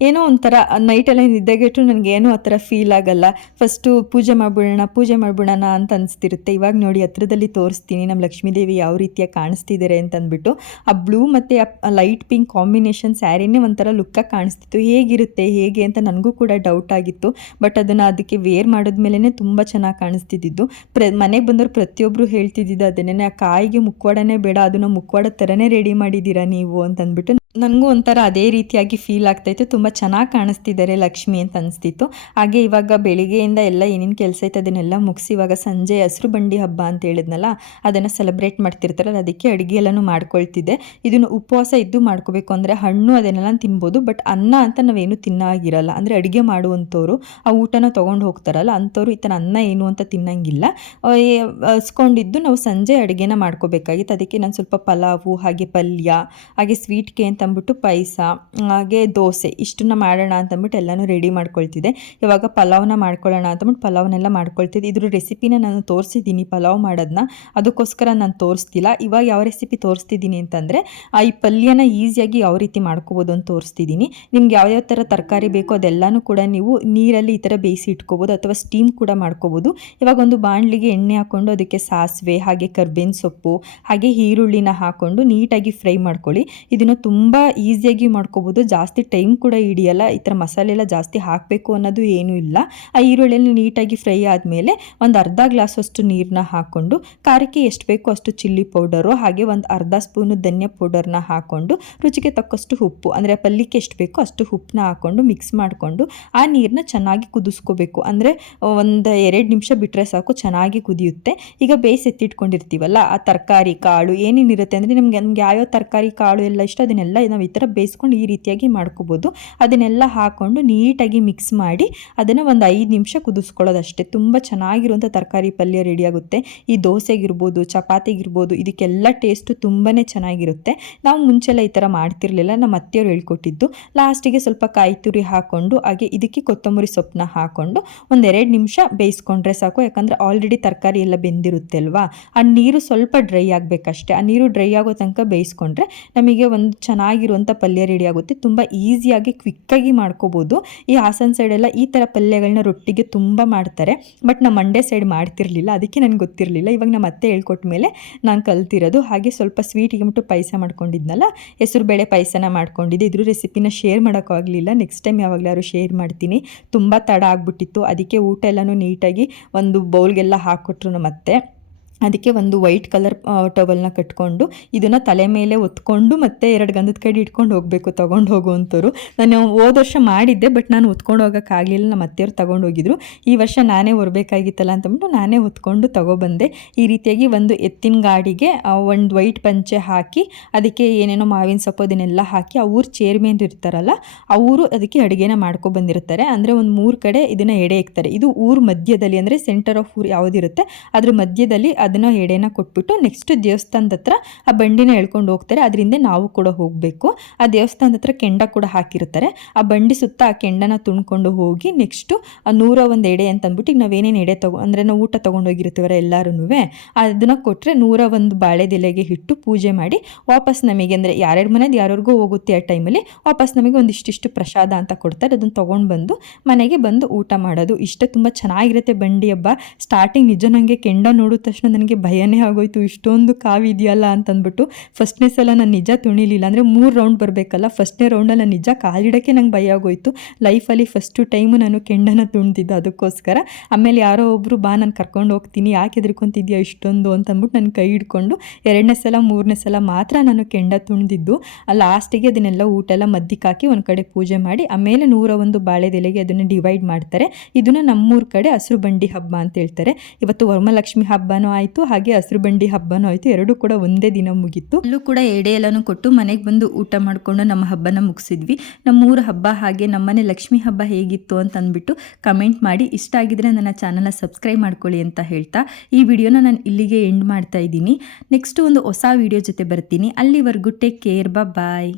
ಏನೋ ಒಂಥರ ನೈಟೆಲ್ಲ ನಿದ್ದೆಗೆಟ್ಟು ನನಗೇನೋ ಆ ಥರ ಫೀಲ್ ಆಗಲ್ಲ. ಫಸ್ಟು ಪೂಜೆ ಮಾಡ್ಬಿಡೋಣ ಪೂಜೆ ಮಾಡ್ಬಿಡೋಣ ಅಂತ ಅನಿಸ್ತಿರುತ್ತೆ. ಇವಾಗ ನೋಡಿ ಹತ್ರದಲ್ಲಿ ತೋರಿಸ್ತೀನಿ ನಮ್ಮ ಲಕ್ಷ್ಮೀದೇವಿ ಯಾವ ರೀತಿಯಾಗಿ ಕಾಣಿಸ್ತಿದ್ದಾರೆ ಅಂತಂದ್ಬಿಟ್ಟು. ಆ ಬ್ಲೂ ಮತ್ತು ಲೈಟ್ ಪಿಂಕ್ ಕಾಂಬಿನೇಷನ್ ಸ್ಯಾರಿನೇ ಒಂಥರ ಲುಕ್ಕಾಗಿ ಕಾಣಿಸ್ತಿತ್ತು. ಹೇಗಿರುತ್ತೆ, ಹೇಗೆ ಅಂತ ನನಗೂ ಕೂಡ ಡೌಟ್ ಆಗಿತ್ತು. ಬಟ್ ಅದನ್ನು ಅದಕ್ಕೆ ವೇರ್ ಮಾಡಿದ್ಮೇಲೆ ತುಂಬ ಚೆನ್ನಾಗಿ ಕಾಣಿಸ್ತಿದ್ದು ಪ್ರ, ಮನೆಗೆ ಬಂದವರು ಪ್ರತಿಯೊಬ್ಬರು ಹೇಳ್ತಿದ್ದಿದ್ದು ಅದನ್ನೇ ಆ ಕಾಯಿಗೆ ಮುಖವಾಡನೇ ಬೇಡ, ಅದನ್ನು ಮುಖವಾಡ ಥರನೇ ರೆಡಿ ಮಾಡಿದ್ದೀರಾ ನೀವು? ಅಂತ ಅಂದ್ಬಿಟ್ಟು ನನಗೂ ಒಂಥರ ಅದೇ ರೀತಿಯಾಗಿ ಫೀಲ್ ಆಗ್ತಾಯಿತ್ತು ತುಂಬ ಚೆನ್ನಾಗಿ ಕಾಣಿಸ್ತಿದ್ದಾರೆ ಲಕ್ಷ್ಮಿ ಅಂತ ಅನಿಸ್ತಿತ್ತು. ಹಾಗೆ ಇವಾಗ ಬೆಳಿಗ್ಗೆಯಿಂದ ಎಲ್ಲ ಏನೇನು ಕೆಲಸ ಐತೆ ಅದನ್ನೆಲ್ಲ ಮುಗಿಸಿ ಇವಾಗ ಸಂಜೆ ಹಸಿರು ಬಂಡಿ ಹಬ್ಬ ಅಂತ ಹೇಳಿದ್ನಲ್ಲ, ಅದನ್ನು ಸೆಲೆಬ್ರೇಟ್ ಮಾಡ್ತಿರ್ತಾರಲ್ಲ, ಅದಕ್ಕೆ ಅಡುಗೆ ಎಲ್ಲನೂ ಮಾಡ್ಕೊಳ್ತಿದ್ದೆ. ಇದನ್ನು ಉಪವಾಸ ಇದ್ದು ಮಾಡ್ಕೋಬೇಕು ಅಂದರೆ ಹಣ್ಣು ಅದನ್ನೆಲ್ಲ ತಿನ್ಬೋದು ಬಟ್ ಅನ್ನ ಅಂತ ನಾವೇನು ತಿನ್ನಾಗಿರಲ್ಲ. ಅಂದರೆ ಅಡುಗೆ ಮಾಡುವಂಥವ್ರು ಆ ಊಟನ ತೊಗೊಂಡು ಹೋಗ್ತಾರಲ್ಲ ಅಂಥವ್ರು ಈ ಥರ ಅನ್ನ ಏನು ಅಂತ ತಿನ್ನಂಗಿಲ್ಲ. ಆ, ಹಸ್ಕೊಂಡಿದ್ದು ನಾವು ಸಂಜೆ ಅಡುಗೆನ ಮಾಡ್ಕೋಬೇಕಾಗಿತ್ತು. ಅದಕ್ಕೆ ನಾನು ಸ್ವಲ್ಪ ಪಲಾವು ಹಾಗೆ ಪಲ್ಯ ಹಾಗೆ ಸ್ವೀಟ್ಗೆ ಅಂತಂದ್ಬಿಟ್ಟು ಪಾಯಸ ಹಾಗೆ ದೋಸೆ ಇಷ್ಟನ್ನ ಮಾಡೋಣ ಅಂತಂದ್ಬಿಟ್ಟು ಎಲ್ಲನೂ ರೆಡಿ ಮಾಡ್ಕೊಳ್ತಿದ್ದೆ. ಇವಾಗ ಪಲಾವ್ನ ಮಾಡ್ಕೊಳ್ಳೋಣ ಅಂತಂದ್ಬಿಟ್ಟು ಪಲಾವ್ನೆಲ್ಲ ಮಾಡ್ಕೊಳ್ತಿದ್ದೆ. ಇದ್ರ ರೆಸಿಪಿನ ನಾನು ತೋರಿಸಿದ್ದೀನಿ ಪಲಾವ್ ಮಾಡೋದನ್ನ ಅದಕ್ಕೋಸ್ಕರ ನಾನು ತೋರಿಸ್ತಿಲ್ಲ. ಇವಾಗ ಯಾವ ರೆಸಿಪಿ ತೋರಿಸ್ತಿದ್ದೀನಿ ಅಂತಂದರೆ ಈ ಪಲ್ಯನ ಈಸಿಯಾಗಿ ಯಾವ ರೀತಿ ಮಾಡ್ಕೋಬೋದು ಅಂತ ತೋರಿಸ್ತಿದ್ದೀನಿ. ನಿಮ್ಗೆ ಯಾವ್ಯಾವ ಥರ ತರಕಾರಿ ಬೇಕೋ ಅದೆಲ್ಲನೂ ಕೂಡ ನೀವು ನೀರಲ್ಲಿ ಈ ಥರ ಬೇಯಿಸಿ ಇಟ್ಕೋಬೋದು ಅಥವಾ ಸ್ಟೀಮ್ ಕೂಡ ಮಾಡ್ಕೋಬೋದು. ಇವಾಗ ಒಂದು ಬಾಣಲಿಗೆ ಎಣ್ಣೆ ಹಾಕ್ಕೊಂಡು ಅದಕ್ಕೆ ಸಾಸಿವೆ, ಹಾಗೆ ಕರ್ಬೇವಿನ ಸೊಪ್ಪು, ಹಾಗೆ ಈರುಳ್ಳಿನ ಹಾಕ್ಕೊಂಡು ನೀಟಾಗಿ ಫ್ರೈ ಮಾಡ್ಕೊಳ್ಳಿ. ಇದನ್ನು ತುಂಬ ಈಸಿಯಾಗಿ ಮಾಡ್ಕೋಬೋದು. ಜಾಸ್ತಿ ಟೈಮ್ ಕೂಡ ಹಿಡಿಯಲ್ಲ. ಈ ಥರ ಮಸಾಲೆ ಎಲ್ಲ ಜಾಸ್ತಿ ಹಾಕಬೇಕು ಅನ್ನೋದು ಏನೂ ಇಲ್ಲ. ಆ ಈರುಳ್ಳಿಯಲ್ಲಿ ನೀಟಾಗಿ ಫ್ರೈ ಆದಮೇಲೆ ಒಂದು ಅರ್ಧ ಗ್ಲಾಸ್ ಅಷ್ಟು ನೀರನ್ನ ಹಾಕ್ಕೊಂಡು ಖಾರಕ್ಕೆ ಎಷ್ಟು ಬೇಕೋ ಅಷ್ಟು ಚಿಲ್ಲಿ ಪೌಡರು ಹಾಗೆ ಒಂದು ಅರ್ಧ ಸ್ಪೂನು ಧನ್ಯ ಪೌಡರ್ನ ಹಾಕ್ಕೊಂಡು ರುಚಿಗೆ ತಕ್ಕಷ್ಟು ಉಪ್ಪು, ಅಂದರೆ ಪಲ್ಯಕ್ಕೆ ಎಷ್ಟು ಬೇಕೋ ಅಷ್ಟು ಉಪ್ಪನ್ನ ಹಾಕ್ಕೊಂಡು ಮಿಕ್ಸ್ ಮಾಡಿಕೊಂಡು ಆ ನೀರನ್ನ ಚೆನ್ನಾಗಿ ಕುದಿಸ್ಕೋಬೇಕು. ಅಂದರೆ ಒಂದು ಎರಡು ನಿಮಿಷ ಬಿಟ್ಟರೆ ಸಾಕು, ಚೆನ್ನಾಗಿ ಕುದಿಯುತ್ತೆ. ಈಗ ಬೇಯಿಸಿ ಎತ್ತಿಟ್ಕೊಂಡಿರ್ತೀವಲ್ಲ, ಆ ತರಕಾರಿ ಕಾಳು ಏನೇನಿರುತ್ತೆ ಅಂದರೆ ನಿಮಗೆ, ನಮ್ಗೆ ಯಾವ್ಯಾವ ತರಕಾರಿ ಕಾಳು ಎಲ್ಲ ಇಷ್ಟ, ಅದನ್ನೆಲ್ಲ ನಾವು ಈ ಥರ ಬೇಯಿಸ್ಕೊಂಡು ಈ ರೀತಿಯಾಗಿ ಮಾಡ್ಕೋಬೋದು. ಅದನ್ನೆಲ್ಲ ಹಾಕ್ಕೊಂಡು ನೀಟಾಗಿ ಮಿಕ್ಸ್ ಮಾಡಿ ಅದನ್ನು ಒಂದು ಐದು ನಿಮಿಷ ಕುದಿಸ್ಕೊಳ್ಳೋದಷ್ಟೇ. ತುಂಬ ಚೆನ್ನಾಗಿರುವಂಥ ತರಕಾರಿ ಪಲ್ಯ ರೆಡಿಯಾಗುತ್ತೆ ಈ ದೋಸೆಗಿರ್ಬೋದು, ಚಪಾತಿಗಿರ್ಬೋದು, ಇದಕ್ಕೆಲ್ಲ ಟೇಸ್ಟು ತುಂಬಾ ಚೆನ್ನಾಗಿರುತ್ತೆ. ನಾವು ಮುಂಚೆಲ್ಲ ಈ ಥರ ಮಾಡ್ತಿರ್ಲಿಲ್ಲ. ನಮ್ಮ ಅತ್ತೆಯವರು ಹೇಳ್ಕೊಟ್ಟಿದ್ದು. ಲಾಸ್ಟಿಗೆ ಸ್ವಲ್ಪ ಕಾಯಿ ತುರಿ ಹಾಕ್ಕೊಂಡು ಹಾಗೆ ಇದಕ್ಕೆ ಕೊತ್ತಂಬರಿ ಸೊಪ್ಪನ್ನ ಹಾಕ್ಕೊಂಡು ಒಂದೆರಡು ನಿಮಿಷ ಬೇಯಿಸ್ಕೊಂಡ್ರೆ ಸಾಕು. ಯಾಕಂದರೆ ಆಲ್ರೆಡಿ ತರಕಾರಿ ಎಲ್ಲ ಬೆಂದಿರುತ್ತೆ ಅಲ್ವಾ? ಆ ನೀರು ಸ್ವಲ್ಪ ಡ್ರೈ ಆಗಬೇಕಷ್ಟೇ. ಆ ನೀರು ಡ್ರೈ ಆಗೋ ತನಕ ಬೇಯಿಸ್ಕೊಂಡ್ರೆ ನಮಗೆ ಒಂದು ಚೆನ್ನಾಗಿರುವಂಥ ಪಲ್ಯ ರೆಡಿ ಆಗುತ್ತೆ. ತುಂಬ ಈಸಿಯಾಗಿ ಕ್ವಿಕ್ಕಾಗಿ ಮಾಡ್ಕೋಬೋದು. ಈ ಹಾಸನ ಸೈಡೆಲ್ಲ ಈ ಥರ ಪಲ್ಯಗಳನ್ನ ರೊಟ್ಟಿಗೆ ತುಂಬ ಮಾಡ್ತಾರೆ. ಬಟ್ ನಮ್ಮ ಮಂಡ್ಯ ಸೈಡ್ ಮಾಡ್ತಿರ್ಲಿಲ್ಲ. ಅದಕ್ಕೆ ನನಗೆ ಗೊತ್ತಿರಲಿಲ್ಲ. ಇವಾಗ ನಮ್ಮ ಅತ್ತೆ ಹೇಳ್ಕೊಟ್ಟ ಮೇಲೆ ನಾನು ಕಲ್ತಿರೋದು. ಹಾಗೆ ಸ್ವಲ್ಪ ಸ್ವೀಟಿಗೆ ಮುಟ್ಟು ಪಾಯಸ ಮಾಡ್ಕೊಂಡಿದ್ನಲ್ಲ? ಹೆಸರು ಬೇಳೆ ಪಾಯಸನ ಮಾಡ್ಕೊಂಡಿದ್ದೆ. ಇದ್ರ ರೆಸಿಪಿನ ಶೇರ್ ಮಾಡೋಕ್ಕಾಗಲಿಲ್ಲ. ನೆಕ್ಸ್ಟ್ ಟೈಮ್ ಯಾವಾಗಲಾದ್ರು ಶೇರ್ ಮಾಡ್ತೀನಿ. ತುಂಬ ತಡ ಆಗಿಬಿಟ್ಟಿತ್ತು. ಅದಕ್ಕೆ ಊಟ ಎಲ್ಲನೂ ನೀಟಾಗಿ ಒಂದು ಬೌಲ್ಗೆಲ್ಲ ಹಾಕ್ಕೊಟ್ರು ಮತ್ತೆ. ಅದಕ್ಕೆ ಒಂದು ವೈಟ್ ಕಲರ್ ಟವಲ್ನ ಕಟ್ಕೊಂಡು ಇದನ್ನು ತಲೆ ಮೇಲೆ ಒತ್ಕೊಂಡು ಮತ್ತೆ ಎರಡು ಗಂಧದ ಕಡೆ ಇಟ್ಕೊಂಡು ಹೋಗಬೇಕು, ತೊಗೊಂಡು ಹೋಗುವಂಥವ್ರು. ನಾನು ಹೋದ ವರ್ಷ ಮಾಡಿದ್ದೆ ಬಟ್ ನಾನು ಹೊತ್ಕೊಂಡು ಹೋಗೋಕ್ಕಾಗಲಿಲ್ಲ ನಮ್ಮ ಅತ್ತೆಯವ್ರು ತೊಗೊಂಡು ಹೋಗಿದ್ರು. ಈ ವರ್ಷ ನಾನೇ ಹೊರಬೇಕಾಗಿತ್ತಲ್ಲ ಅಂತಂದ್ಬಿಟ್ಟು ನಾನೇ ಹೊತ್ಕೊಂಡು ತೊಗೊಬಂದೆ. ಈ ರೀತಿಯಾಗಿ ಒಂದು ಎತ್ತಿನ ಗಾಡಿಗೆ ಒಂದು ವೈಟ್ ಪಂಚೆ ಹಾಕಿ, ಅದಕ್ಕೆ ಏನೇನೋ ಮಾವಿನ ಸೊಪ್ಪು ಅದನ್ನೆಲ್ಲ ಹಾಕಿ ಚೇರ್ಮೇನ್ ಚೇರ್ಮನ್ ಇರ್ತಾರಲ್ಲ ಅವರು ಅದಕ್ಕೆ ಅಡುಗೆನ ಮಾಡ್ಕೊಬಂದಿರ್ತಾರೆ. ಅಂದರೆ ಒಂದು ಮೂರು ಕಡೆ ಇದನ್ನು ಎಡೆ ಇಕ್ತಾರೆ ಇದು ಊರು ಮಧ್ಯದಲ್ಲಿ, ಅಂದರೆ ಸೆಂಟರ್ ಆಫ್ ಊರು ಯಾವುದಿರುತ್ತೆ, ಅದ್ರ ಮಧ್ಯದಲ್ಲಿ ಅದನ್ನು ಎಡೆನ ಕೊಟ್ಬಿಟ್ಟು ನೆಕ್ಸ್ಟ್ ದೇವಸ್ಥಾನದ ಹತ್ರ ಆ ಬಂಡಿನ ಎಳ್ಕೊಂಡು ಹೋಗ್ತಾರೆ. ಅದರಿಂದ ನಾವು ಕೂಡ ಹೋಗಬೇಕು. ಆ ದೇವಸ್ಥಾನದ ಹತ್ರ ಕೆಂಡ ಕೂಡ ಹಾಕಿರ್ತಾರೆ ಆ ಬಂಡಿ ಸುತ್ತ ಆ ಕೆಂಡನ ತುಣ್ಕೊಂಡು ಹೋಗಿ ನೆಕ್ಸ್ಟು ಆ ನೂರ ಒಂದು ಎಡೆ ಅಂತ ಅಂದ್ಬಿಟ್ಟು ಈಗ ನಾವೇನೇನು ಎಡೆ ತಗೋ, ಅಂದರೆ ನಾವು ಊಟ ತೊಗೊಂಡು ಹೋಗಿರ್ತೀವರ ಎಲ್ಲರೂ ಅದನ್ನು ಕೊಟ್ಟರೆ ನೂರ ಒಂದು ಬಾಳೆದೆಲೆಗೆ ಇಟ್ಟು ಪೂಜೆ ಮಾಡಿ ವಾಪಸ್ ನಮಗೆ, ಅಂದರೆ ಯಾರ್ಯಾರು ಮನೆಯದು ಯಾರ್ಯಾರಿಗೂ ಹೋಗುತ್ತೆ ಆ ಟೈಮಲ್ಲಿ ವಾಪಸ್ ನಮಗೆ ಒಂದಿಷ್ಟಿಷ್ಟು ಪ್ರಸಾದ ಅಂತ ಕೊಡ್ತಾರೆ. ಅದನ್ನು ತೊಗೊಂಡು ಬಂದು ಮನೆಗೆ ಬಂದು ಊಟ ಮಾಡೋದು. ಇಷ್ಟ ತುಂಬ ಚೆನ್ನಾಗಿರುತ್ತೆ ಬಂಡಿ ಹಬ್ಬ. ಸ್ಟಾರ್ಟಿಂಗ್ ನಿಜ ನನಗೆ ಕೆಂಡ ನೋಡಿದ ತಕ್ಷಣ ನನಗೆ ಭಯನೇ ಆಗೋಯ್ತು, ಇಷ್ಟೊಂದು ಕಾವಿದೆಯಲ್ಲ ಅಂತಂದ್ಬಿಟ್ಟು ಫಸ್ಟ್ನೇ ಸಲ ನಾನು ನಿಜ ತುಣಿಲಿಲ್ಲ. ಅಂದರೆ ಮೂರು ರೌಂಡ್ ಬರಬೇಕಲ್ಲ ಫಸ್ಟ್ನೇ ರೌಂಡಲ್ಲಿ ನಾನು ನಿಜ ಕಾಲಿಡೋಕ್ಕೆ ನಂಗೆ ಭಯ ಆಗೋಯ್ತು. ಲೈಫಲ್ಲಿ ಫಸ್ಟು ಟೈಮು ನಾನು ಕೆಂಡನ ತುಣ್ದಿದ್ದು ಅದಕ್ಕೋಸ್ಕರ. ಆಮೇಲೆ ಯಾರೋ ಒಬ್ಬರು ಬಾ, ನಾನು ಕರ್ಕೊಂಡು ಹೋಗ್ತೀನಿ, ಯಾಕೆ ಹೆದರ್ಕೊಂತಿದ್ಯಾ ಇಷ್ಟೊಂದು ಅಂತಂದ್ಬಿಟ್ಟು ನನ್ನ ಕೈ ಹಿಡ್ಕೊಂಡು ಎರಡನೇ ಸಲ, ಮೂರನೇ ಸಲ ಮಾತ್ರ ನಾನು ಕೆಂಡ ತುಣ್ದಿದ್ದು ಲಾಸ್ಟಿಗೆ ಅದನ್ನೆಲ್ಲ ಊಟ ಎಲ್ಲ ಮದ್ದಿಕ್ಕಾಕಿ ಒಂದು ಕಡೆ ಪೂಜೆ ಮಾಡಿ, ಆಮೇಲೆ ನೂರ ಒಂದು ಬಾಳೆದೆಲೆಗೆ ಅದನ್ನು ಡಿವೈಡ್ ಮಾಡ್ತಾರೆ. ಇದನ್ನು ನಮ್ಮೂರ ಕಡೆ ಹಸಿರು ಬಂಡಿ ಹಬ್ಬ ಅಂತ ಹೇಳ್ತಾರೆ. ಇವತ್ತು ವರಮಲಕ್ಷ್ಮಿ ಹಬ್ಬನೂ ಆಯಿತು. ಹಾಗೆ ಹಸಿರು ಬಂಡಿ ಹಬ್ಬನೂ ಆಯಿತು. ಎರಡು ಕೂಡ ಒಂದೇ ದಿನ ಮುಗೀತು. ಅಲ್ಲೂ ಕೂಡ ಎಡೆ ಎಲ್ಲನೂ ಕೊಟ್ಟು ಮನೆಗೆ ಬಂದು ಊಟ ಮಾಡಿಕೊಂಡು ನಮ್ಮ ಹಬ್ಬನ ಮುಗಿಸಿದ್ವಿ. ನಮ್ಮೂರ ಹಬ್ಬ ಹಾಗೆ ನಮ್ಮನೆ ಲಕ್ಷ್ಮಿ ಹಬ್ಬ ಹೇಗಿತ್ತು ಅಂತ ಅಂದ್ಬಿಟ್ಟು ಕಮೆಂಟ್ ಮಾಡಿ. ಇಷ್ಟ ಆಗಿದ್ರೆ ನನ್ನ ಚಾನಲ್ನ ಸಬ್ಸ್ಕ್ರೈಬ್ ಮಾಡ್ಕೊಳ್ಳಿ ಅಂತ ಹೇಳ್ತಾ. ಈ ವಿಡಿಯೋನ ನಾನು ಇಲ್ಲಿಗೆ ಎಂಡ್ ಮಾಡ್ತಾ ಇದ್ದೀನಿ. ನೆಕ್ಸ್ಟ್ ಒಂದು ಹೊಸ ವಿಡಿಯೋ ಜೊತೆ ಬರ್ತೀನಿ. ಅಲ್ಲಿವರೆಗೂ ಟೇಕ್ ಕೇರ್. ಬಾಯ್